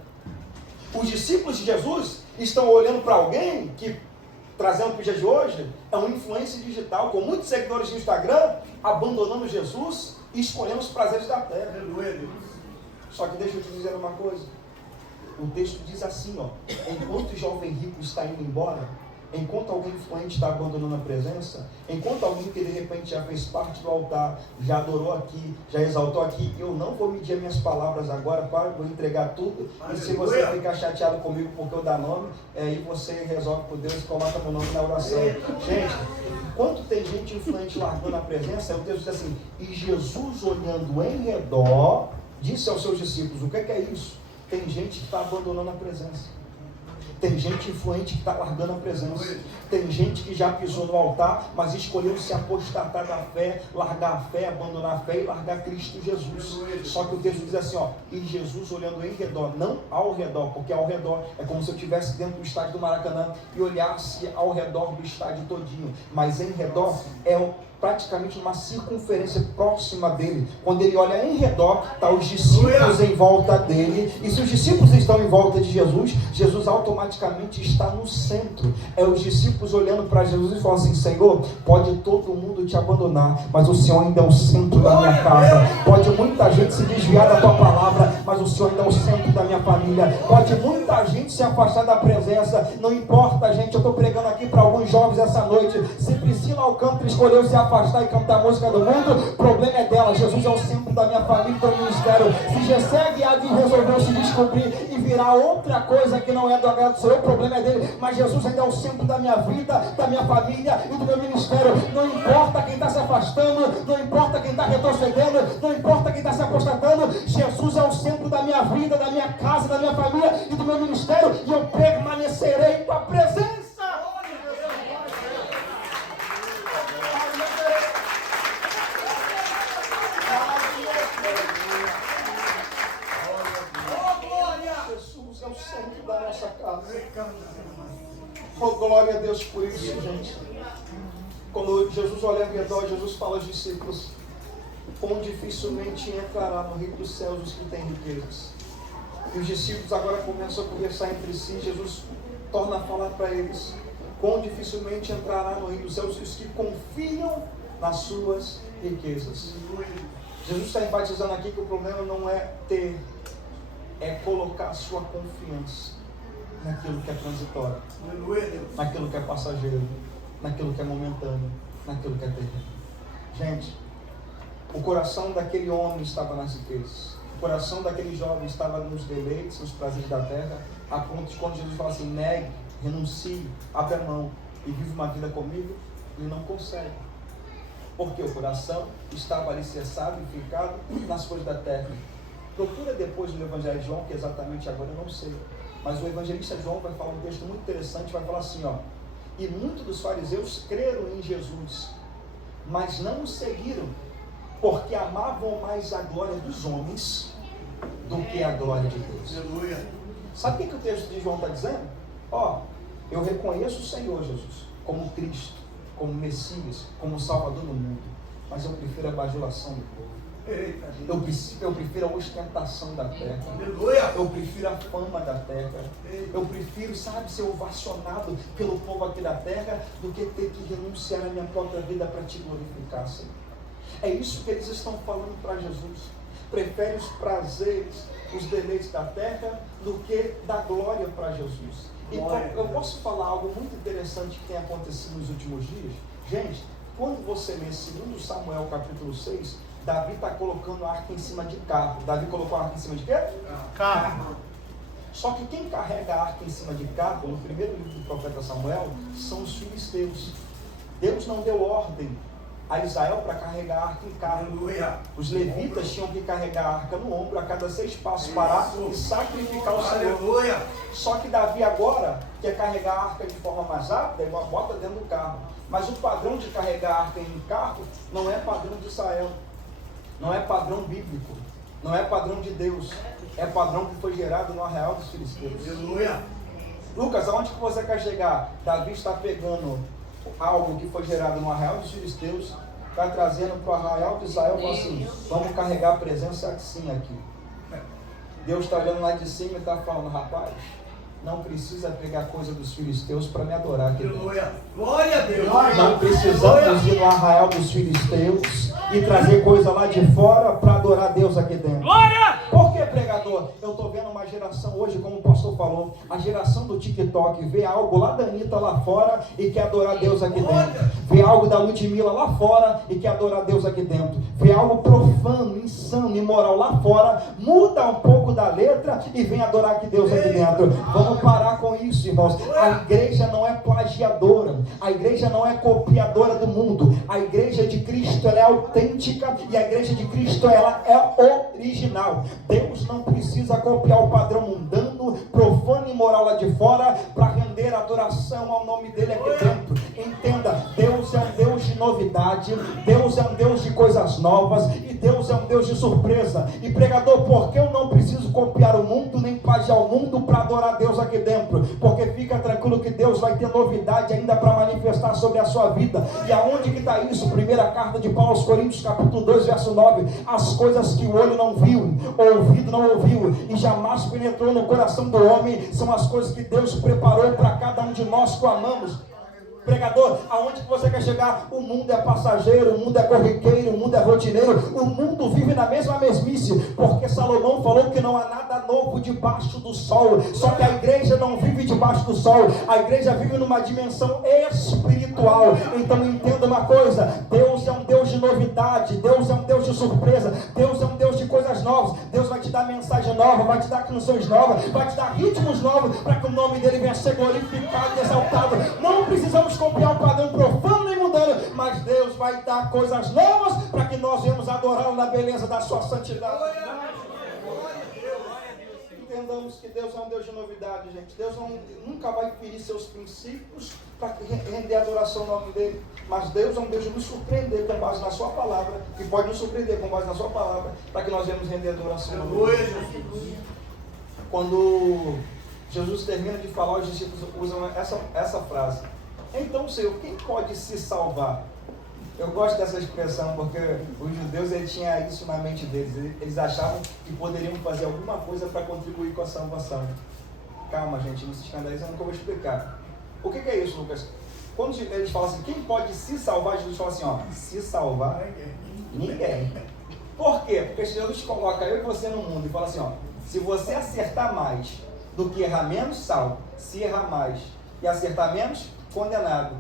Os discípulos de Jesus estão olhando para alguém que, trazendo para o dia de hoje, é uma influência digital, com muitos seguidores no Instagram, abandonando Jesus e escolhendo os prazeres da terra. Só que deixa eu te dizer uma coisa. O texto diz assim, ó, enquanto o jovem rico está indo embora, enquanto alguém influente está abandonando a presença, enquanto alguém que de repente já fez parte do altar, já adorou aqui, já exaltou aqui, eu não vou medir minhas palavras agora, vou entregar tudo, e se você ficar chateado comigo porque eu dar nome, aí você resolve por Deus e coloca meu nome na oração. Gente, enquanto tem gente influente largando a presença, o texto diz assim, e Jesus olhando em redor, disse aos seus discípulos, o que é isso? Tem gente que está abandonando a presença. Tem gente influente que está largando a presença. Tem gente que já pisou no altar, mas escolheu se apostatar da fé, largar a fé, abandonar a fé e largar Cristo Jesus. Só que o texto diz assim, ó, e Jesus olhando em redor, não ao redor, porque ao redor é como se eu estivesse dentro do estádio do Maracanã e olhasse ao redor do estádio todinho, mas em redor é praticamente uma circunferência próxima dele. Quando ele olha em redor, está os discípulos em volta dele, e se os discípulos estão em volta de Jesus, Jesus automaticamente está no centro. É os discípulos olhando para Jesus e falando assim, Senhor, pode todo mundo te abandonar, mas o Senhor ainda é o centro da minha casa. Pode muita gente se desviar da tua palavra, mas o Senhor ainda é o centro da minha família. Pode muita gente se afastar da presença, não importa, gente. Eu estou pregando aqui para alguns jovens essa noite. Se Priscila Alcântara escolheu se afastar e cantar a música do mundo, o problema é dela. Jesus é o centro da minha família, do meu ministério. Se Gessé Guiadi resolveu se descobrir e virar outra coisa que não é do agrado do Senhor, o problema é dele, mas Jesus ainda é o centro da minha vida, da minha família e do meu ministério. Não importa quem está se afastando, não importa quem está retrocedendo, não importa quem está se apostatando, Jesus é o centro da minha vida, da minha casa, da minha família e do meu ministério, e eu permanecerei em tua presença. Jesus é o centro da nossa casa. Oh, glória a Deus por isso, gente. Quando Jesus olha ao redor, Jesus fala aos discípulos, quão dificilmente entrará no reino dos céus os que têm riquezas. E os discípulos agora começam a conversar entre si. Jesus torna a falar para eles, quão dificilmente entrará no reino dos céus os que confiam nas suas riquezas. Jesus está enfatizando aqui que o problema não é ter, é colocar a sua confiança naquilo que é transitório, naquilo que é passageiro, naquilo que é momentâneo, naquilo que é terreno. Gente, o coração daquele homem estava nas riquezas, o coração daquele jovem estava nos deleites, nos prazeres da terra, a ponto de quando Jesus fala assim, negue, renuncie, abra mão e vive uma vida comigo, ele não consegue. Porque o coração estava alicerçado e ficado nas coisas da terra. Procura depois no Evangelho de João, que exatamente agora eu não sei. Mas o evangelista João vai falar um texto muito interessante, vai falar assim, ó. E muitos dos fariseus creram em Jesus, mas não o seguiram, porque amavam mais a glória dos homens do que a glória de Deus. Aleluia. Sabe o que o texto de João está dizendo? Ó, eu reconheço o Senhor Jesus como Cristo, como Messias, como Salvador do mundo, mas eu prefiro a bajulação do povo. Eu prefiro a ostentação da terra. Eu prefiro a fama da terra. Eu prefiro, sabe, ser ovacionado pelo povo aqui da terra do que ter que renunciar à minha própria vida para te glorificar, Senhor. É isso que eles estão falando para Jesus. Prefere os prazeres, os deleites da terra do que da glória para Jesus. Então, eu posso falar algo muito interessante que tem acontecido nos últimos dias? Gente, Quando você lê 2 Samuel capítulo 6, Davi está colocando a arca em cima de carro. Davi colocou a arca em cima de quê? Carro. Só que quem carrega a arca em cima de carro, no primeiro livro do profeta Samuel, são os filisteus. Deus não deu ordem a Israel para carregar a arca em carro. Aleluia. Os levitas tinham que carregar a arca no ombro a cada 6 passos, parar e sacrificar o Senhor. Aleluia. Só que Davi agora quer carregar a arca de forma mais rápida e bota dentro do carro. Mas o padrão de carregar a arca em carro não é padrão de Israel, não é padrão bíblico, não é padrão de Deus, é padrão que foi gerado no arraial dos filisteus. Aleluia. Lucas, aonde que você quer chegar? Davi está pegando algo que foi gerado no arraial dos filisteus, está trazendo para o arraial de Israel e fala assim: vamos carregar a presença assim aqui. Deus está olhando lá de cima e está falando: rapaz, não precisa pegar coisa dos filisteus para me adorar aqui dentro. Aleluia. Glória a Deus. Não precisamos ir no arraial dos filisteus e trazer coisa lá de fora para adorar Deus aqui dentro. Glória! Por que, pregador? Eu estou vendo uma geração hoje, como o pastor falou, a geração do TikTok vê algo lá da Anitta lá fora e quer adorar Deus aqui dentro. Vê algo da Ludmilla lá fora e quer adorar Deus aqui dentro. Vê algo profano, insano, imoral lá fora, muda um pouco da letra e vem adorar aqui Deus aqui dentro. Vamos parar com isso, irmãos. A igreja não é plagiadora, a igreja não é copiadora do mundo. A igreja de Cristo, ela é autêntica, e a igreja de Cristo, ela é original. Deus não precisa copiar o padrão mundano, profano e imoral lá de fora para render adoração ao nome dele aqui dentro. Entenda, Deus é um Deus de novidade, Deus é um Deus de coisas novas, e Deus é um Deus de surpresa. E pregador, por que eu não preciso copiar o mundo nem plagiar o mundo para adorar Deus aqui dentro? Porque fica tranquilo que Deus vai ter novidade ainda para manifestar sobre a sua vida. E aonde que está isso? Primeira carta de Paulo aos Coríntios, capítulo 2, verso 9: as coisas que o olho não viu, o ouvido não ouviu e jamais penetrou no coração do homem, são as coisas que Deus preparou para cada um de nós que o amamos. Pregador, aonde que você quer chegar? O mundo é passageiro, o mundo é corriqueiro, o mundo é rotineiro, o mundo vive na mesma mesmice, porque Salomão falou que não há nada novo debaixo do sol. Só que a igreja não vive debaixo do sol, a igreja vive numa dimensão espiritual. Então entenda uma coisa: Deus é um Deus de novidade, Deus é um Deus de surpresa, Deus é um Deus de coisas novas. Deus vai te dar mensagem nova, vai te dar canções novas, vai te dar ritmos novos, para que o nome dele venha a ser glorificado e exaltado. Não precisamos copiar um padrão profano e mundano, mas Deus vai dar coisas novas para que nós venhamos adorá-lo na beleza da sua santidade. Entendamos que Deus é um Deus de novidade, gente. Deus nunca vai ferir seus princípios para render adoração ao nome dele, mas Deus é um Deus de nos surpreender com base na sua palavra, e pode nos surpreender com base na sua palavra, para que nós venhamos render adoração ao nome dele. Quando Jesus termina de falar, os discípulos usam essa frase: então, Senhor, quem pode se salvar? Eu gosto dessa expressão porque os judeus eles tinham isso na mente deles. Eles achavam que poderiam fazer alguma coisa para contribuir com a salvação. Calma, gente, não se escandalizem, que eu vou explicar. O que é isso, Lucas? Quando eles falam assim, quem pode se salvar? Jesus fala assim, ó, se salvar, ninguém. Por quê? Porque Jesus coloca eu e você no mundo e fala assim, ó, se você acertar mais do que errar menos, salvo. Se errar mais e acertar menos, condenado.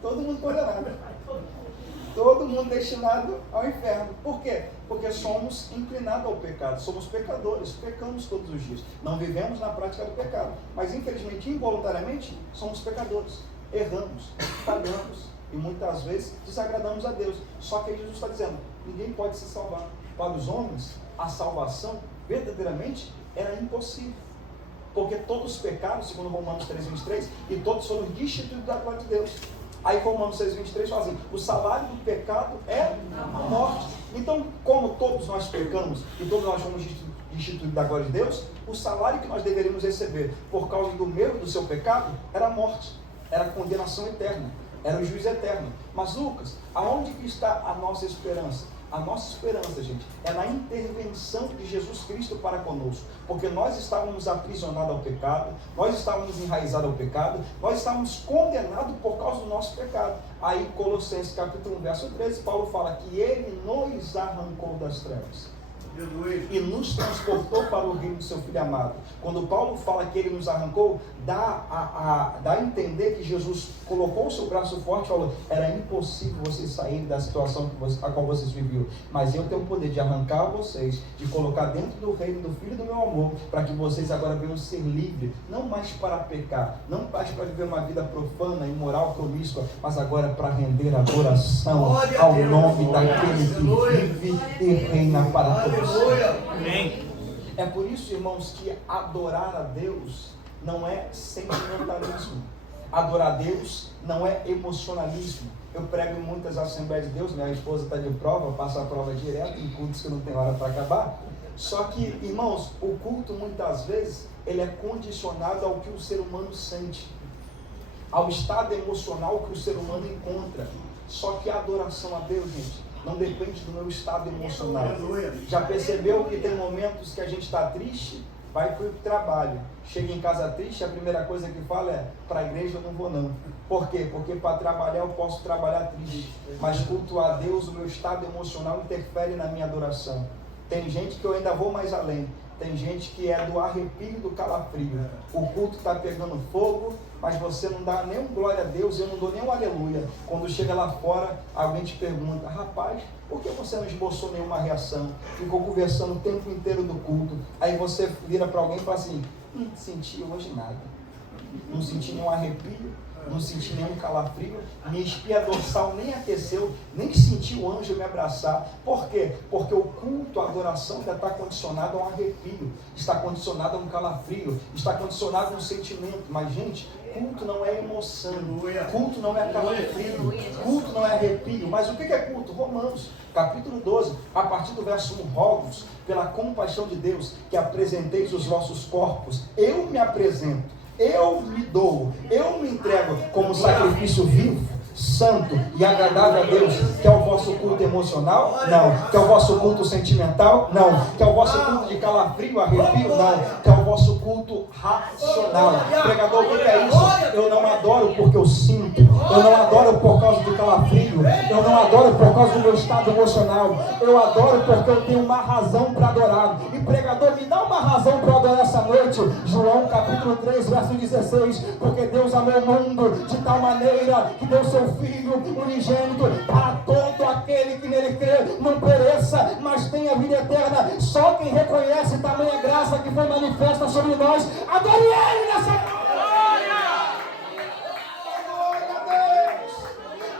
Todo mundo condenado. Todo mundo destinado ao inferno. Por quê? Porque somos inclinados ao pecado. Somos pecadores. Pecamos todos os dias. Não vivemos na prática do pecado. Mas infelizmente, involuntariamente, somos pecadores. Erramos, falhamos e muitas vezes desagradamos a Deus. Só que Jesus está dizendo, ninguém pode se salvar. Para os homens, a salvação verdadeiramente era impossível. Porque todos pecaram, segundo Romanos 3:23, e todos foram destituídos da glória de Deus. Aí Romanos 6:23 fala assim, o salário do pecado é a morte. Então, como todos nós pecamos e todos nós fomos destituídos da glória de Deus, o salário que nós deveríamos receber por causa do meu e do seu pecado era a morte, era a condenação eterna, era o juízo eterno. Mas Lucas, aonde que está a nossa esperança? A nossa esperança, gente, é na intervenção de Jesus Cristo para conosco, porque nós estávamos aprisionados ao pecado, nós estávamos enraizados ao pecado, nós estávamos condenados por causa do nosso pecado. Aí Colossenses capítulo 1, verso 13, Paulo fala que ele nos arrancou das trevas e nos transportou para o reino do seu Filho amado. Quando Paulo fala que ele nos arrancou, dá a entender que Jesus colocou o seu braço forte e falou: era impossível vocês saírem da situação a qual vocês viviam, mas eu tenho o poder de arrancar vocês, de colocar dentro do reino do Filho do meu amor, para que vocês agora venham ser livres, não mais para pecar, não mais para viver uma vida profana, imoral, promíscua, mas agora para render adoração ao nome daquele que vive e reina para todos. É por isso, irmãos, que adorar a Deus não é sentimentalismo. Adorar a Deus não é emocionalismo. Eu prego em muitas Assembleias de Deus, minha esposa está de prova, passa a prova direto, em cultos que não tem hora para acabar. Só que, irmãos, o culto muitas vezes, ele é condicionado ao que o ser humano sente, ao estado emocional que o ser humano encontra. Só que a adoração a Deus, gente, não depende do meu estado emocional. Já percebeu que tem momentos que a gente está triste, vai para o trabalho, chega em casa triste, a primeira coisa que fala é: para a igreja eu não vou não. Por quê? Porque para trabalhar eu posso trabalhar triste, mas culto a Deus, o meu estado emocional interfere na minha adoração. Tem gente que eu ainda vou mais além, tem gente que é do arrepio, do calafrio. O culto está pegando fogo, mas você não dá nem um glória a Deus, eu não dou nem um aleluia. Quando chega lá fora, alguém te pergunta: rapaz, por que você não esboçou nenhuma reação? Ficou conversando o tempo inteiro do culto. Aí você vira para alguém e fala assim: não senti hoje nada, não senti nenhum arrepio, não senti nenhum calafrio, minha espinha dorsal nem aqueceu, nem senti o anjo me abraçar. Por quê? Porque o culto, a adoração ainda está condicionado a um arrepio, está condicionado a um calafrio, está condicionado a um sentimento. Mas, gente, culto não é emoção, culto não é calafrio, culto não é arrepio. Mas o que é culto? Romanos, capítulo 12, a partir do verso 1, rogo-vos pela compaixão de Deus, que apresenteis os vossos corpos. Eu me apresento, eu me dou, eu me entrego como sacrifício vivo, santo e agradável a Deus. Que é o vosso culto emocional? Não. Que é o vosso culto sentimental? Não. Que é o vosso culto de calafrio, arrepio? Não. Que é o vosso culto racional. Pregador, o que é isso? Eu não adoro porque eu sinto, eu não adoro por causa do calafrio, eu não adoro por causa do meu estado emocional, eu adoro porque eu tenho uma razão para adorar. E pregador, me dá uma razão para adorar essa noite. João capítulo 3, verso 16: porque Deus amou o mundo de tal maneira que deu seu Filho unigênito, para todo aquele que nele crê não pereça, mas tenha vida eterna. Só quem reconhece tamanha graça que foi manifesta sobre nós, adore Ele nessa glória. Glória a Deus.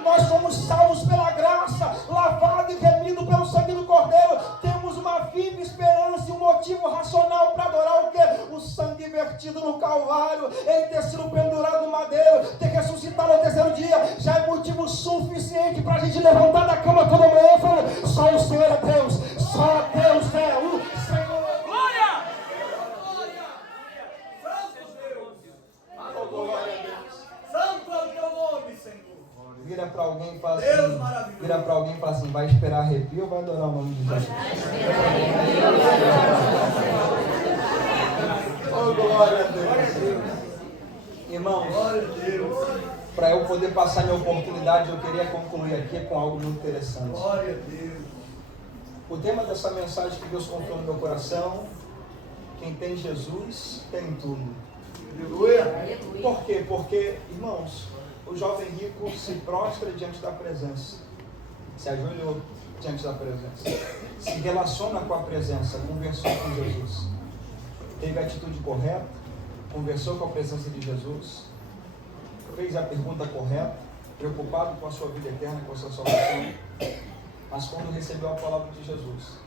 Nós somos salvos pela graça, lavado e remido pelo sangue do Cordeiro. Temos uma viva esperança e um motivo racional para adorar o quê? O sangue vertido no Calvário, Ele ter sido pendurado no madeiro, ter ressuscitado ao terceiro dia, já é motivo suficiente para a gente levantar da cama toda manhã e falar: só o Senhor é Deus, só Deus é o Senhor. Glória! Glória a Deus. Santo é o teu nome, Senhor. Vira para alguém e fala assim, vira para alguém e fala assim: vai esperar arrepio ou vai adorar o nome de Jesus? Oh, glória a Deus. Irmãos, para eu poder passar minha oportunidade, eu queria concluir aqui com algo muito interessante. Glória a Deus. O tema dessa mensagem que Deus confiou no meu coração: quem tem Jesus tem tudo. Aleluia. Por quê? Porque, irmãos, o jovem rico se prostra diante da presença, se ajoelhou diante da presença, se relaciona com a presença, conversou com Jesus, teve a atitude correta, conversou com a presença de Jesus, fez a pergunta correta, preocupado com a sua vida eterna, com a sua salvação. Mas quando recebeu a palavra de Jesus,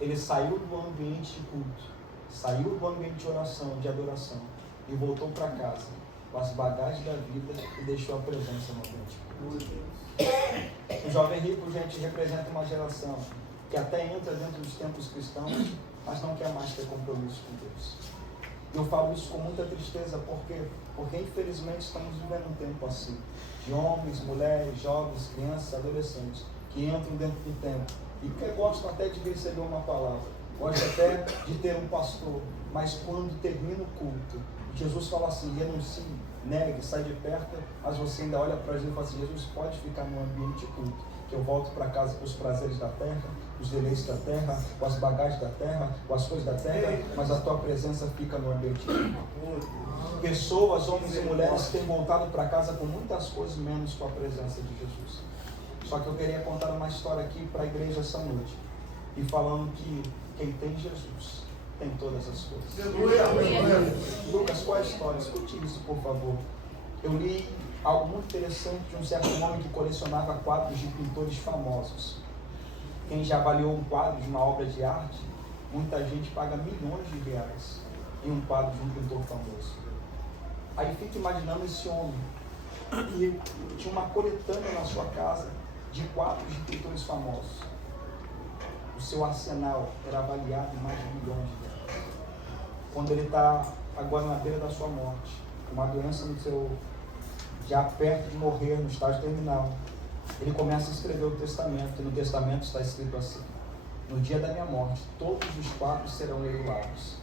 ele saiu do ambiente de culto, saiu do ambiente de oração, de adoração, e voltou para casa com as bagagens da vida e deixou a presença no ambiente. O jovem rico, gente, representa uma geração que até entra dentro dos tempos cristãos, mas não quer mais ter compromisso com Deus. Eu falo isso com muita tristeza, porque infelizmente estamos vivendo um tempo assim, de homens, mulheres, jovens, crianças, adolescentes, que entram dentro do templo e que gostam até de receber uma palavra, gostam até de ter um pastor, mas quando termina o culto, Jesus fala assim: renuncie, negue, sai de perto, mas você ainda olha para Jesus e fala assim: Jesus, pode ficar no ambiente de culto, que eu volto para casa com os prazeres da terra, os deleites da terra, com as bagagens da terra, com as coisas da terra, mas a tua presença fica no ambiente. Pessoas, homens e mulheres, têm voltado para casa com muitas coisas, menos com a presença de Jesus. Só que eu queria contar uma história aqui para a igreja essa noite, e falando que quem tem Jesus tem todas as coisas. Lucas, qual é a história? Escute isso, por favor. Eu li algo muito interessante de um certo homem que colecionava quadros de pintores famosos. Quem já avaliou um quadro de uma obra de arte, muita gente paga milhões de reais em um quadro de um pintor famoso. Aí fica imaginando esse homem, e tinha uma coletânea na sua casa de quadros de pintores famosos. O seu arsenal era avaliado em mais de milhões de reais. Quando ele está agora na beira da sua morte, uma doença no seu, já perto de morrer, no estágio terminal, ele começa a escrever o testamento, e no testamento está escrito assim: no dia da minha morte, todos os quadros serão leiloados.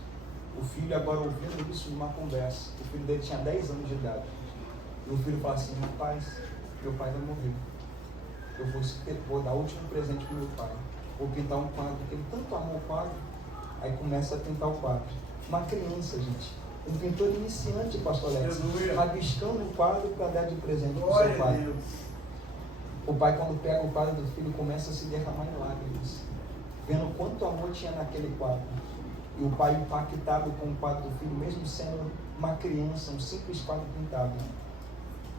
O filho, agora ouvindo isso numa conversa, o filho dele tinha 10 anos de idade, e o filho fala assim: rapaz, meu pai vai morrer, eu vou dar o último presente para meu pai, vou pintar um quadro, porque ele tanto amou o quadro. Aí começa a pintar o quadro. Uma criança, gente, um pintor iniciante, pastor Alex, rabiscando o quadro para dar de presente para o seu pai. O pai, quando pega o quadro do filho, começa a se derramar em lágrimas, vendo quanto amor tinha naquele quadro. E o pai, impactado com o quadro do filho, mesmo sendo uma criança, um simples quadro pintado,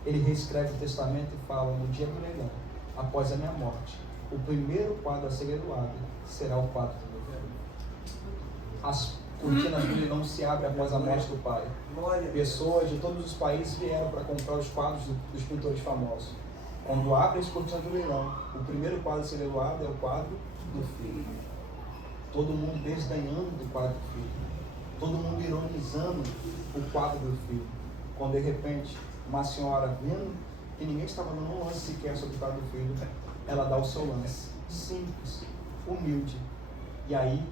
ele reescreve o testamento e fala: no dia do leilão, após a minha morte, o primeiro quadro a ser leiloado será o quadro do meu filho. As cortinas do leilão se abrem após a morte do pai. Pessoas de todos os países vieram para comprar os quadros dos pintores famosos. Quando abre as cortinas do leilão, o primeiro quadro a ser leiloado é o quadro do filho. Todo mundo desdenhando do quadro do filho, todo mundo ironizando o quadro do filho, quando de repente uma senhora, vendo que ninguém estava dando um lance sequer sobre o quadro do filho, ela dá o seu lance, simples, humilde, e aí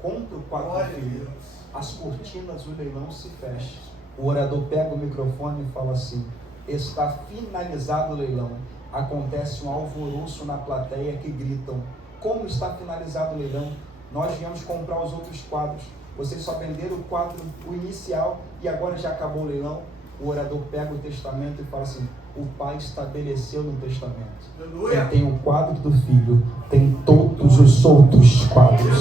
compra o quadro do filho. As cortinas do leilão se fecham. O orador pega o microfone e fala assim: está finalizado o leilão. Acontece um alvoroço na plateia que gritam: como está finalizado o leilão? Nós viemos comprar os outros quadros, vocês só venderam o quadro, o inicial, e agora já acabou o leilão. O orador pega o testamento e fala assim: o pai estabeleceu no testamento, quem tem o quadro do filho tem todos os outros quadros.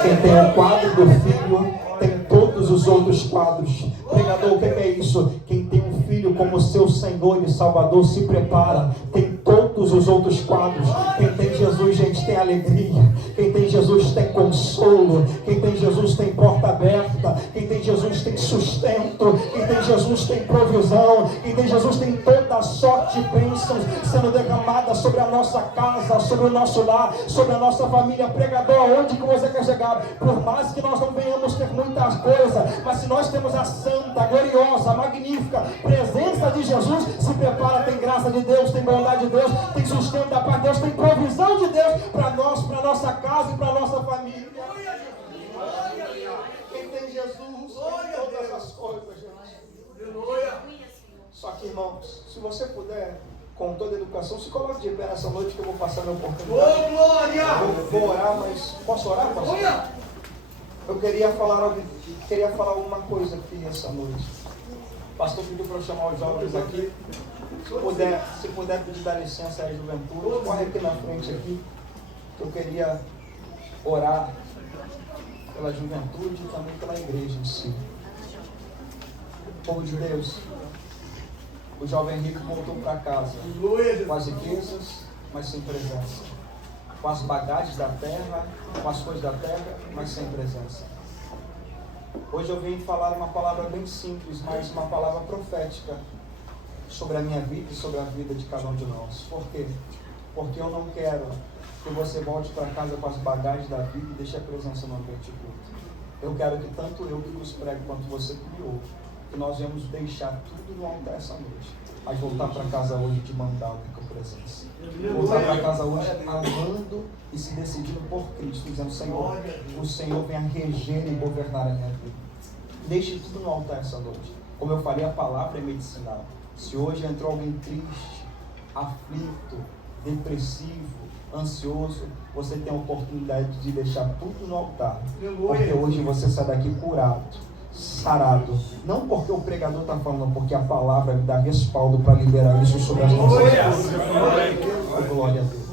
Quem tem o quadro do filho tem todos os outros quadros. Pregador, o que é isso? Quem tem um filho como seu Senhor e Salvador, se prepara, tem todos os outros quadros. Quem tem Jesus, gente, tem alegria. Quem tem Jesus tem consolo. Quem tem Jesus tem porta aberta. Quem tem Jesus tem sustento. Quem tem Jesus tem provisão. Quem tem Jesus tem toda a sorte de bênçãos sendo derramada sobre a nossa casa, sobre o nosso lar, sobre a nossa família. Pregador, aonde que você quer chegar? Por mais que nós não venhamos ter muitas coisas, mas se nós temos a santa, gloriosa, magnífica presença de Jesus, se prepara, tem graça de Deus, tem bondade de Deus, tem sustento da parte de Deus, tem provisão de Deus para nós, para nossa casa e para nossa família. Quem tem Jesus tem todas as coisas, gente. Só que, irmãos, se você puder, com toda a educação, se coloque de pé nessa noite que eu vou passar minha oportunidade. Eu vou orar, mas posso orar, pastor? Eu queria falar uma coisa aqui essa noite. O pastor pediu para eu chamar os jovens aqui. Se puder pedir da licença à juventude, corre aqui na frente aqui, que eu queria orar pela juventude e também pela igreja em si. Povo de Deus, o jovem rico voltou para casa com as riquezas, mas sem presença, com as bagagens da terra, com as coisas da terra, mas sem presença. Hoje eu vim falar uma palavra bem simples, mas uma palavra profética sobre a minha vida e sobre a vida de cada um de nós. Por quê? Porque eu não quero que você volte para casa com as bagagens da vida e deixe a presença no ambiente culto. Eu quero que tanto eu que vos prego quanto você que me ouve, que nós vamos deixar tudo no altar essa noite, mas voltar para casa hoje de mandado com a presença. Voltar para casa hoje amando e se decidindo por Cristo, dizendo: Senhor, o Senhor venha reger e governar a minha vida. Deixe tudo no altar essa noite. Como eu falei, a palavra é medicinal. Se hoje entrou alguém triste, aflito, depressivo, ansioso, você tem a oportunidade de deixar tudo no altar. Aleluia. Porque hoje você sai daqui curado, sarado. Não porque o pregador está falando, porque a palavra me dá respaldo para liberar isso sobre as nossas vidas. Glória a Deus.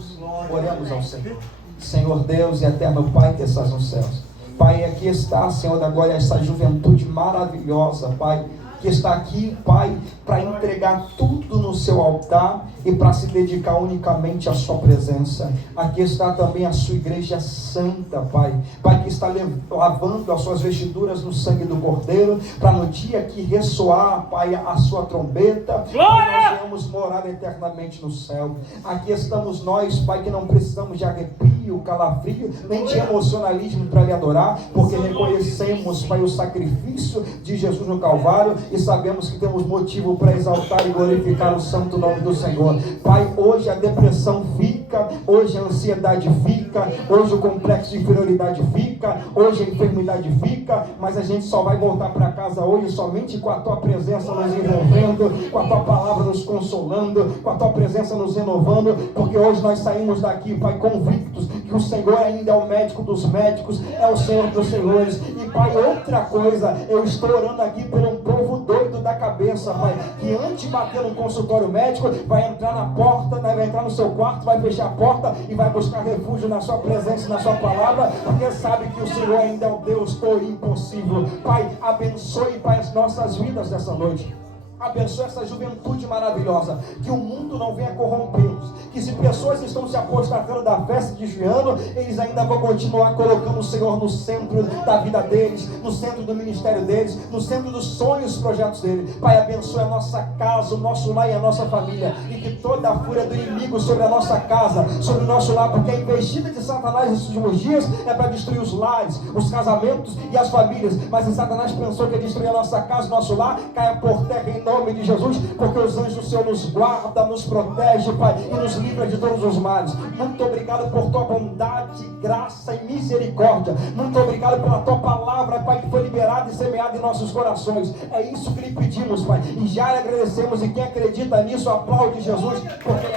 Oremos ao Senhor. Senhor Deus e eterno Pai que estás nos céus. Pai, aqui está, Senhor da glória, essa juventude maravilhosa, Pai, que está aqui, Pai, para entregar tudo no seu altar e para se dedicar unicamente à sua presença. Aqui está também a sua igreja santa, Pai. Pai, que está lavando as suas vestiduras no sangue do Cordeiro, para no dia que ressoar, Pai, a sua trombeta, nós venhamos morar eternamente no céu. Aqui estamos nós, Pai, que não precisamos de arrepio, calafrio, nem de emocionalismo para lhe adorar, porque reconhecemos, Pai, o sacrifício de Jesus no Calvário e sabemos que temos motivo para exaltar e glorificar o santo nome do Senhor. Pai, hoje a depressão fica, hoje a ansiedade fica, hoje o complexo de inferioridade fica, hoje a enfermidade fica, mas a gente só vai voltar para casa hoje somente com a tua presença nos envolvendo, com a tua palavra nos consolando, com a tua presença nos renovando, porque hoje nós saímos daqui, Pai, convictos que o Senhor ainda é o médico dos médicos, é o Senhor dos senhores. E Pai, outra coisa, eu estou orando aqui por um povo doido da cabeça, Pai, que antes de bater no consultório médico, vai entrar na porta, vai entrar no seu quarto, vai fechar a porta e vai buscar refúgio na sua presença, na sua palavra, porque sabe que o Senhor ainda é o Deus do impossível. Pai, abençoe, Pai, as nossas vidas nessa noite. Abençoe essa juventude maravilhosa, que o mundo não venha corrompê-los, que se pessoas estão se apostatando da fé, se desviando, eles ainda vão continuar colocando o Senhor no centro da vida deles, no centro do ministério deles, no centro dos sonhos e projetos deles. Pai, abençoe a nossa casa, o nosso lar e a nossa família, e que toda a fúria do inimigo sobre a nossa casa, sobre o nosso lar, porque a investida de Satanás nesses últimos dias é para destruir os lares, os casamentos e as famílias, mas se Satanás pensou que ia destruir a nossa casa, o nosso lar, caia por terra em nome de Jesus, porque os anjos do Senhor nos guarda, nos protege, Pai, e nos livra de todos os males. Muito obrigado por tua bondade, graça e misericórdia. Muito obrigado pela tua palavra, Pai, que foi liberada e semeada em nossos corações. É isso que lhe pedimos, Pai, e já lhe agradecemos, e quem acredita nisso, aplaude Jesus, porque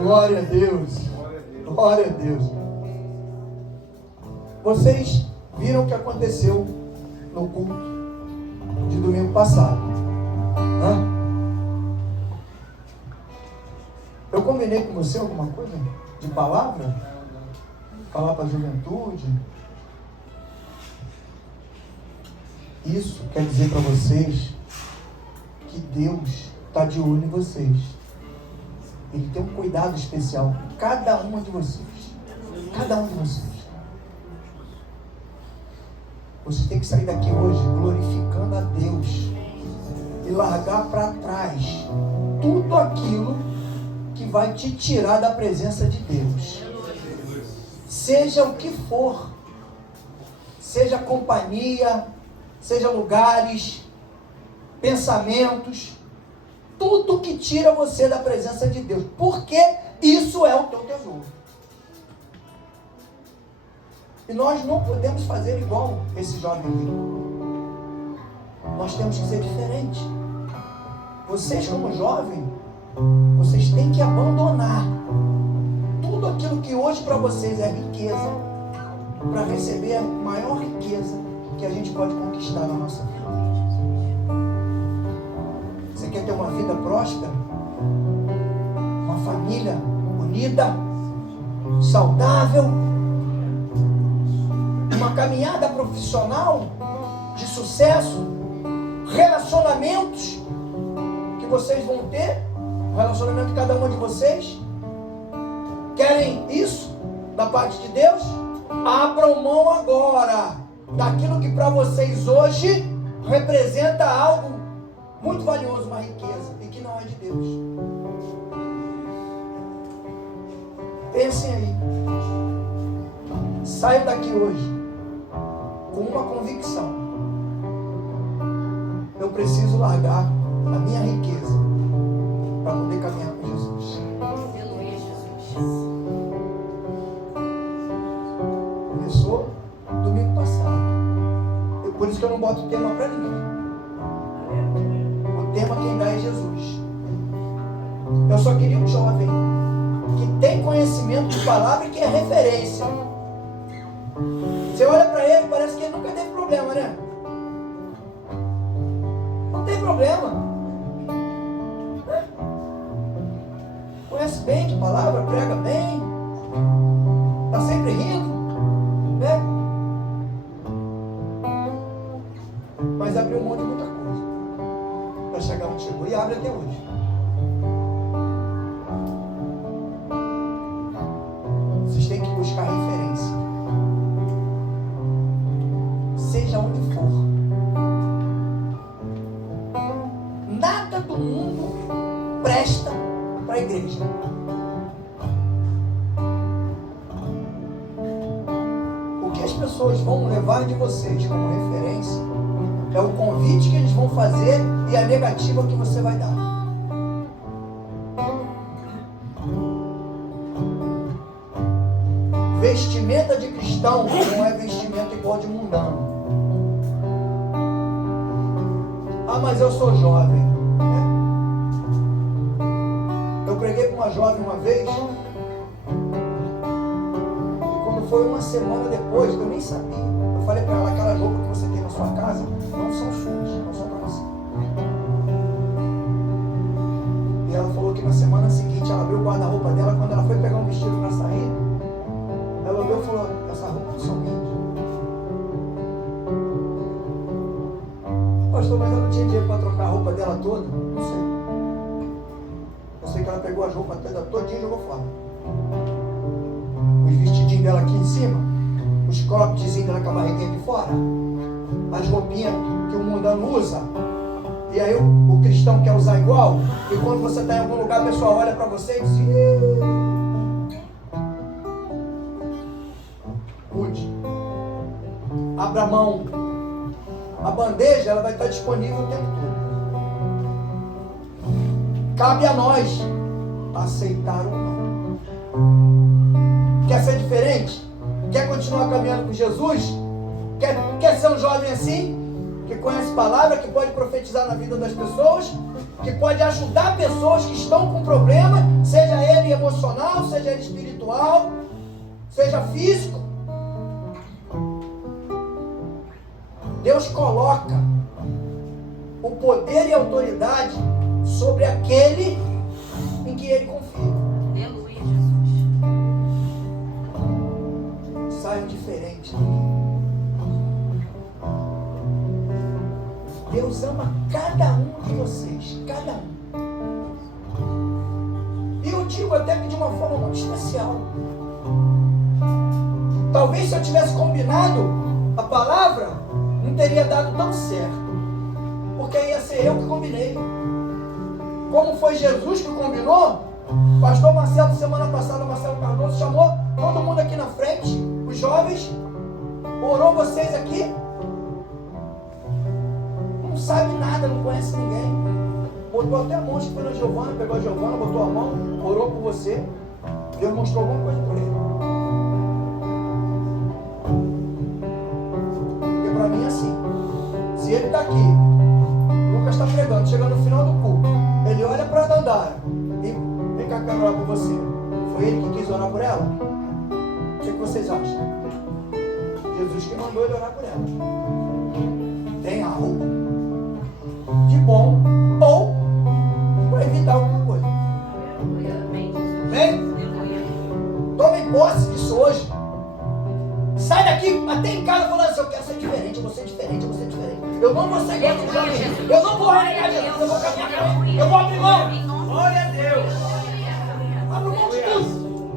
glória a Deus. Glória a Deus. Vocês viram o que aconteceu no culto de domingo passado. Eu combinei com você alguma coisa de palavra? Falar para a juventude? Isso quer dizer para vocês que Deus está de olho em vocês. Ele tem um cuidado especial com cada uma de vocês. Cada um de vocês. Você tem que sair daqui hoje glorificando a Deus e largar para trás tudo aquilo que vai te tirar da presença de Deus. Seja o que for, seja companhia, seja lugares, pensamentos, tudo que tira você da presença de Deus, porque isso é o teu tesouro. E nós não podemos fazer igual esse jovem rico. Nós temos que ser diferente. Vocês, como jovem, vocês têm que abandonar tudo aquilo que hoje para vocês é riqueza, para receber a maior riqueza que a gente pode conquistar na nossa vida. Você quer ter uma vida próspera? Uma família unida, saudável, uma caminhada profissional de sucesso, relacionamentos que vocês vão ter, o relacionamento de cada uma de vocês. Querem isso da parte de Deus? Abram mão agora daquilo que para vocês hoje representa algo muito valioso, uma riqueza, e que não é de Deus. Pensem aí. Saiam daqui hoje com uma convicção: eu preciso largar a minha riqueza para poder caminhar com Jesus. Começou domingo passado. Por isso que eu não boto tema para ninguém. O tema quem dá é Jesus. Eu só queria um jovem que tem conhecimento de palavra e que é referência. Você olha para ele, parece que ele nunca teve problema, né? Não tem problema. Conhece bem de palavra, prega bem, está sempre rindo, né? Mas abriu mão de muita coisa para chegar onde chegou e abre até hoje. Vocês têm que buscar referência, seja onde for. Nada do mundo presta para a igreja. O que as pessoas vão levar de vocês como referência é o convite que eles vão fazer e a negativa que você vai dar. Vestimenta de cristão não é vestimenta igual de mundano. Ah, mas eu sou jovem. Eu preguei com uma jovem uma vez, e quando foi uma semana depois, eu nem sabia. Eu falei para ela, aquelas roupas que você tem na sua casa não são suas, não são para você. E ela falou que na semana seguinte ela abriu o guarda-roupa dela, quando ela foi pegar um vestido para sair, ela olhou e falou, essa roupa não são minhas. Pastor, mas ela não tinha dinheiro para trocar a roupa dela toda? Não sei. Eu sei que ela pegou as roupas todinha e jogou fora. Os vestidinhos dela aqui em cima, os croppedzinhos dela com a barriguinha de fora, as roupinhas que o mundano usa. E aí o cristão quer usar igual, e quando você está em algum lugar, a pessoa olha para você e diz, cuide, abra a mão. A bandeja ela vai estar disponível o tempo todo. Cabe a nós aceitar ou não. Quer ser diferente? Quer continuar caminhando com Jesus? Quer ser um jovem assim? Que conhece palavra, que pode profetizar na vida das pessoas, que pode ajudar pessoas que estão com problema, seja ele emocional, seja ele espiritual, seja físico. Deus coloca o poder e a autoridade sobre aquele em que ele confia. Aleluia, Jesus. Saiam diferente. Deus ama cada um de vocês, cada um. E eu digo até que de uma forma muito especial. Talvez se eu tivesse combinado a palavra, não teria dado tão certo, porque ia ser eu que combinei. Como foi Jesus que combinou, pastor Marcelo, semana passada, Marcelo Cardoso chamou todo mundo aqui na frente, os jovens, orou vocês aqui, não sabe nada, não conhece ninguém, botou até a mão, acho que foi na Giovana, pegou a Giovana, botou a mão, orou por você, Deus mostrou alguma coisa por ele. Para mim é assim, se ele está aqui, Lucas está pregando, chegando no final do culto, ele olha para a Dandara e vem cá, quero orar por você. Foi ele que quis orar por ela? O que vocês acham? Jesus que mandou ele orar por ela. Tem algo de bom ou para evitar alguma coisa. Vem? Tomem posse disso hoje. Sai daqui, até em casa, falando assim, eu quero ser diferente, eu vou ser diferente, eu vou ser diferente. Eu não vou ser igual de jovem, eu não vou renegar Jesus, eu vou caminhar com ele, eu vou abrir mão. Glória a Deus. Abra mão de tudo.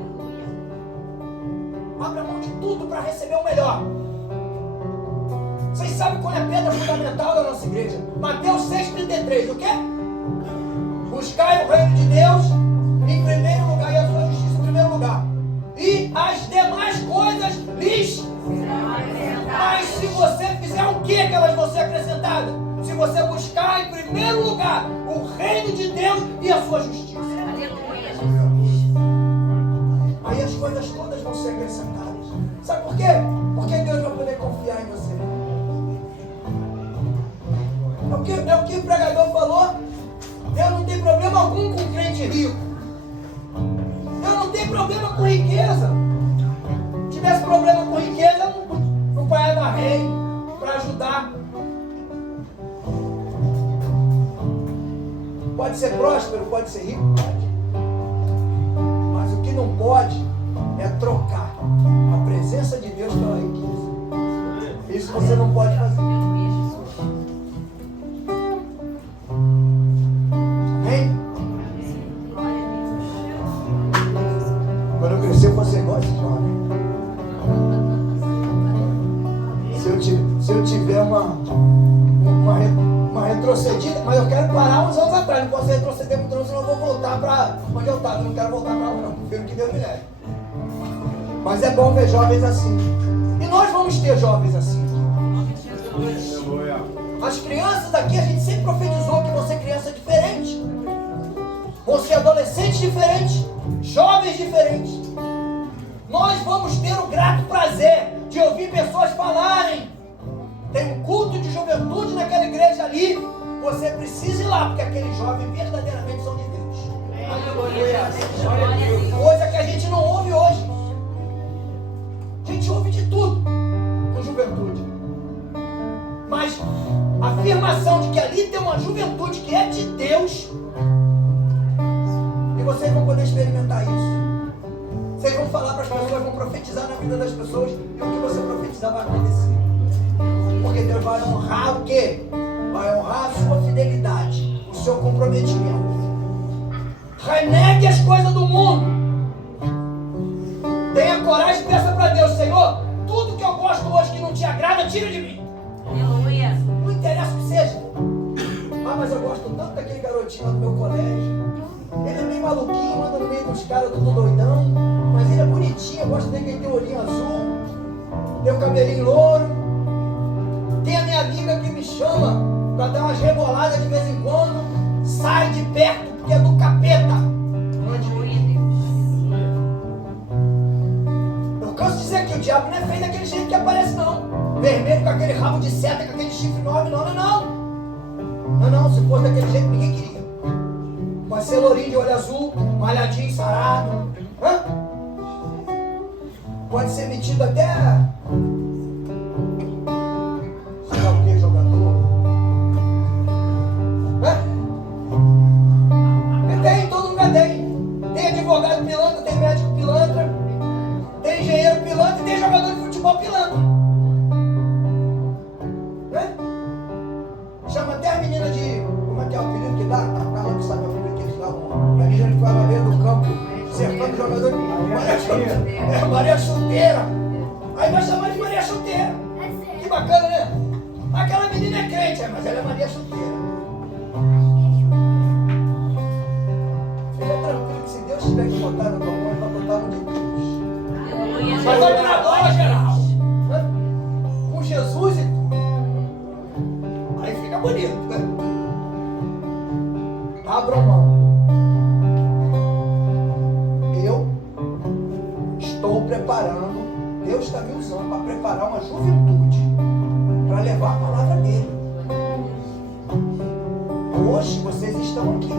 Abra mão de tudo para receber o melhor. Vocês sabem qual é a pedra fundamental da nossa igreja? Mateus 6,33, o quê? Buscai o reino de Deus em primeiro lugar e a sua justiça em primeiro lugar. E as demais coisas lhes. Mas se você fizer o que elas vão ser acrescentadas? Se você buscar em primeiro lugar o reino de Deus e a sua justiça. Aleluia, Jesus. Aí as coisas todas vão ser acrescentadas. Sabe por quê? Porque Deus vai poder confiar em você. É o que o pregador falou, Deus não tem problema algum com crente rico. Deus não tem problema com riqueza. Se tivesse problema com riqueza, não pagava rei para ajudar. Pode ser próspero, pode ser rico, pode. Mas o que não pode é trocar a presença de Deus pela riqueza. Isso você não pode fazer. Amém? Quando eu crescer, eu vou ser igual a esse jovem. Se eu tiver uma retrocedida, mas eu quero parar uns anos atrás, não posso retroceder muito não, senão eu vou voltar para onde eu estava. Eu não quero voltar para lá não, prefiro que Deus me leve. Mas é bom ver jovens assim. E nós vamos ter jovens assim. As crianças aqui, a gente sempre profetizou que vão ser crianças diferentes. Vão ser adolescentes diferentes, jovens diferentes. Nós vamos ter o grato prazer de ouvir pessoas falarem. Tem um culto de juventude naquela igreja ali. Você precisa ir lá, porque aqueles jovens verdadeiramente são de Deus. Coisa que a gente não ouve hoje. A gente ouve de tudo com juventude. Mas a afirmação de que ali tem uma juventude que é de Deus, e vocês vão poder experimentar isso. Vocês vão falar para as pessoas, vão profetizar na vida das pessoas, e o que você profetizar vai acontecer. Porque Deus vai honrar o quê? Vai honrar a sua fidelidade, o seu comprometimento. Renegue as coisas do mundo. Tenha coragem e peça para Deus, Senhor, tudo que eu gosto hoje que não te agrada, tira de mim. Aleluia. Não interessa o que seja. Ah, mas eu gosto tanto daquele garotinho lá do meu colégio. Ele é meio maluquinho, anda no meio dos caras tudo doidão. Mas ele é bonitinho, eu gosto dele que ele tem o olhinho azul, tem o cabelinho louro. Tem a minha amiga que me chama para dar umas reboladas de vez em quando. Sai de perto, porque é do capeta. Não é de mim. Eu canso de dizer que o diabo não é feio daquele jeito que aparece, não. Vermelho com aquele rabo de seta, com aquele chifre enorme, não. Se fosse daquele jeito, ninguém queria. Pode ser lourinho de olho azul, malhadinho, sarado. Pode ser metido até... sei lá o que, jogador. Tem, todo lugar tem. Tem advogado pilantra, tem médico pilantra, tem engenheiro pilantra e tem jogador de futebol pilantra. Chama até a menina de... como é que é o apelido que dá? A Carla que sabe o apelido que eles davam. A menina que foi na beira do campo, cercando o jogador. Maria Chuteira. Aí vai chamar de Maria Chuteira. Que bacana, né? Aquela menina é crente, mas ela é Maria Chuteira. Fica tranquilo que se Deus tiver que botar na tua mão, ele vai botar no de Deus. Mas vai virar glória geral. Com Jesus e tudo. Aí fica bonito, né? Abram mão. Eu estou preparando, Deus está me usando para preparar uma juventude para levar a palavra dele. Hoje vocês estão aqui,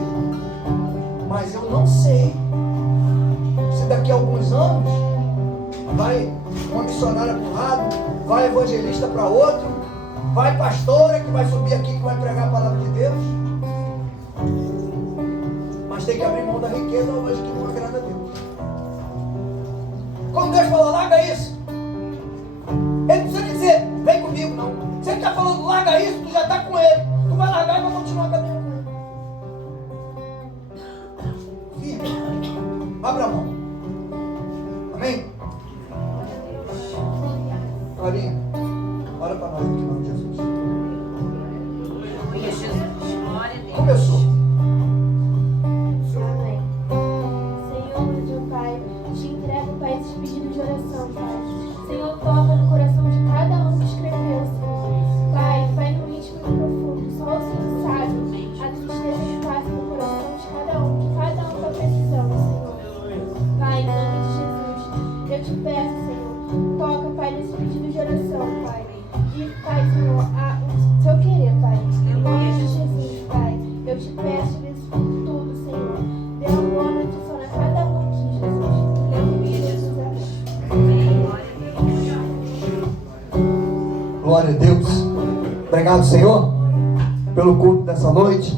mas eu não sei se daqui a alguns anos vai uma missionária para um lado, vai evangelista para outro, vai pastora que vai subir aqui, que vai pregar a palavra de Deus. Mas tem que abrir mão da riqueza hoje que não agrada a Deus. Quando Deus fala, larga isso, ele não precisa dizer, vem comigo, não. Se ele está falando, larga isso, tu já está com ele. Tu vai largar e vai continuar caminhando com ele. Filho, abra a mão. Amém? Clarinha, olha para nós aqui em nome de Jesus. Começou. Esses pedidos de oração, Pai. Senhor, toca no coração de cada um que escreveu, Senhor. Pai, vai no íntimo e profundo. Só o Senhor sabe a tristeza que passa no coração de cada um, que cada um está precisando, Senhor. Pai, em nome de Jesus, eu te peço, Senhor, toca, Pai, nesse pedido de oração. Glória a Deus. Obrigado, Senhor, pelo culto dessa noite.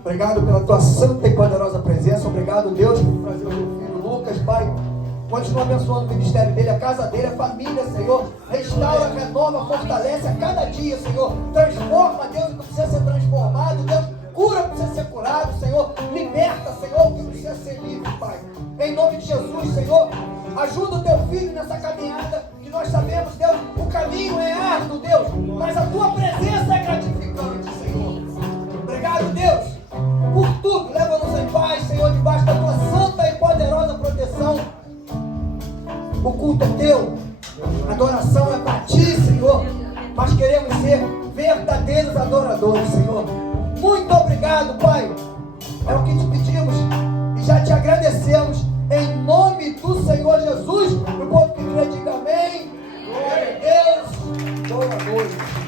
Obrigado pela tua santa e poderosa presença. Obrigado, Deus, por trazer o teu filho Lucas, Pai. Continua abençoando o ministério dele, a casa dele, a família, Senhor. Restaura, renova, fortalece a cada dia, Senhor. Transforma, Deus, o que precisa ser transformado. Deus, cura o que precisa ser curado, Senhor. Liberta, Senhor, o que precisa ser livre, Pai. Em nome de Jesus, Senhor. Ajuda o teu filho nessa caminhada, que nós sabemos, Deus, o caminho é árduo, Deus, mas a tua presença é gratificante, Senhor. Obrigado, Deus, por tudo. Leva-nos em paz, Senhor, debaixo da tua santa e poderosa proteção. O culto é teu, a adoração é para ti, Senhor. Nós queremos ser verdadeiros adoradores, Senhor. Muito obrigado, Pai. É o que te pedimos e já te agradecemos. Em nome do Senhor Jesus, o povo que crê, diga amém. Glória a Deus. Boa noite.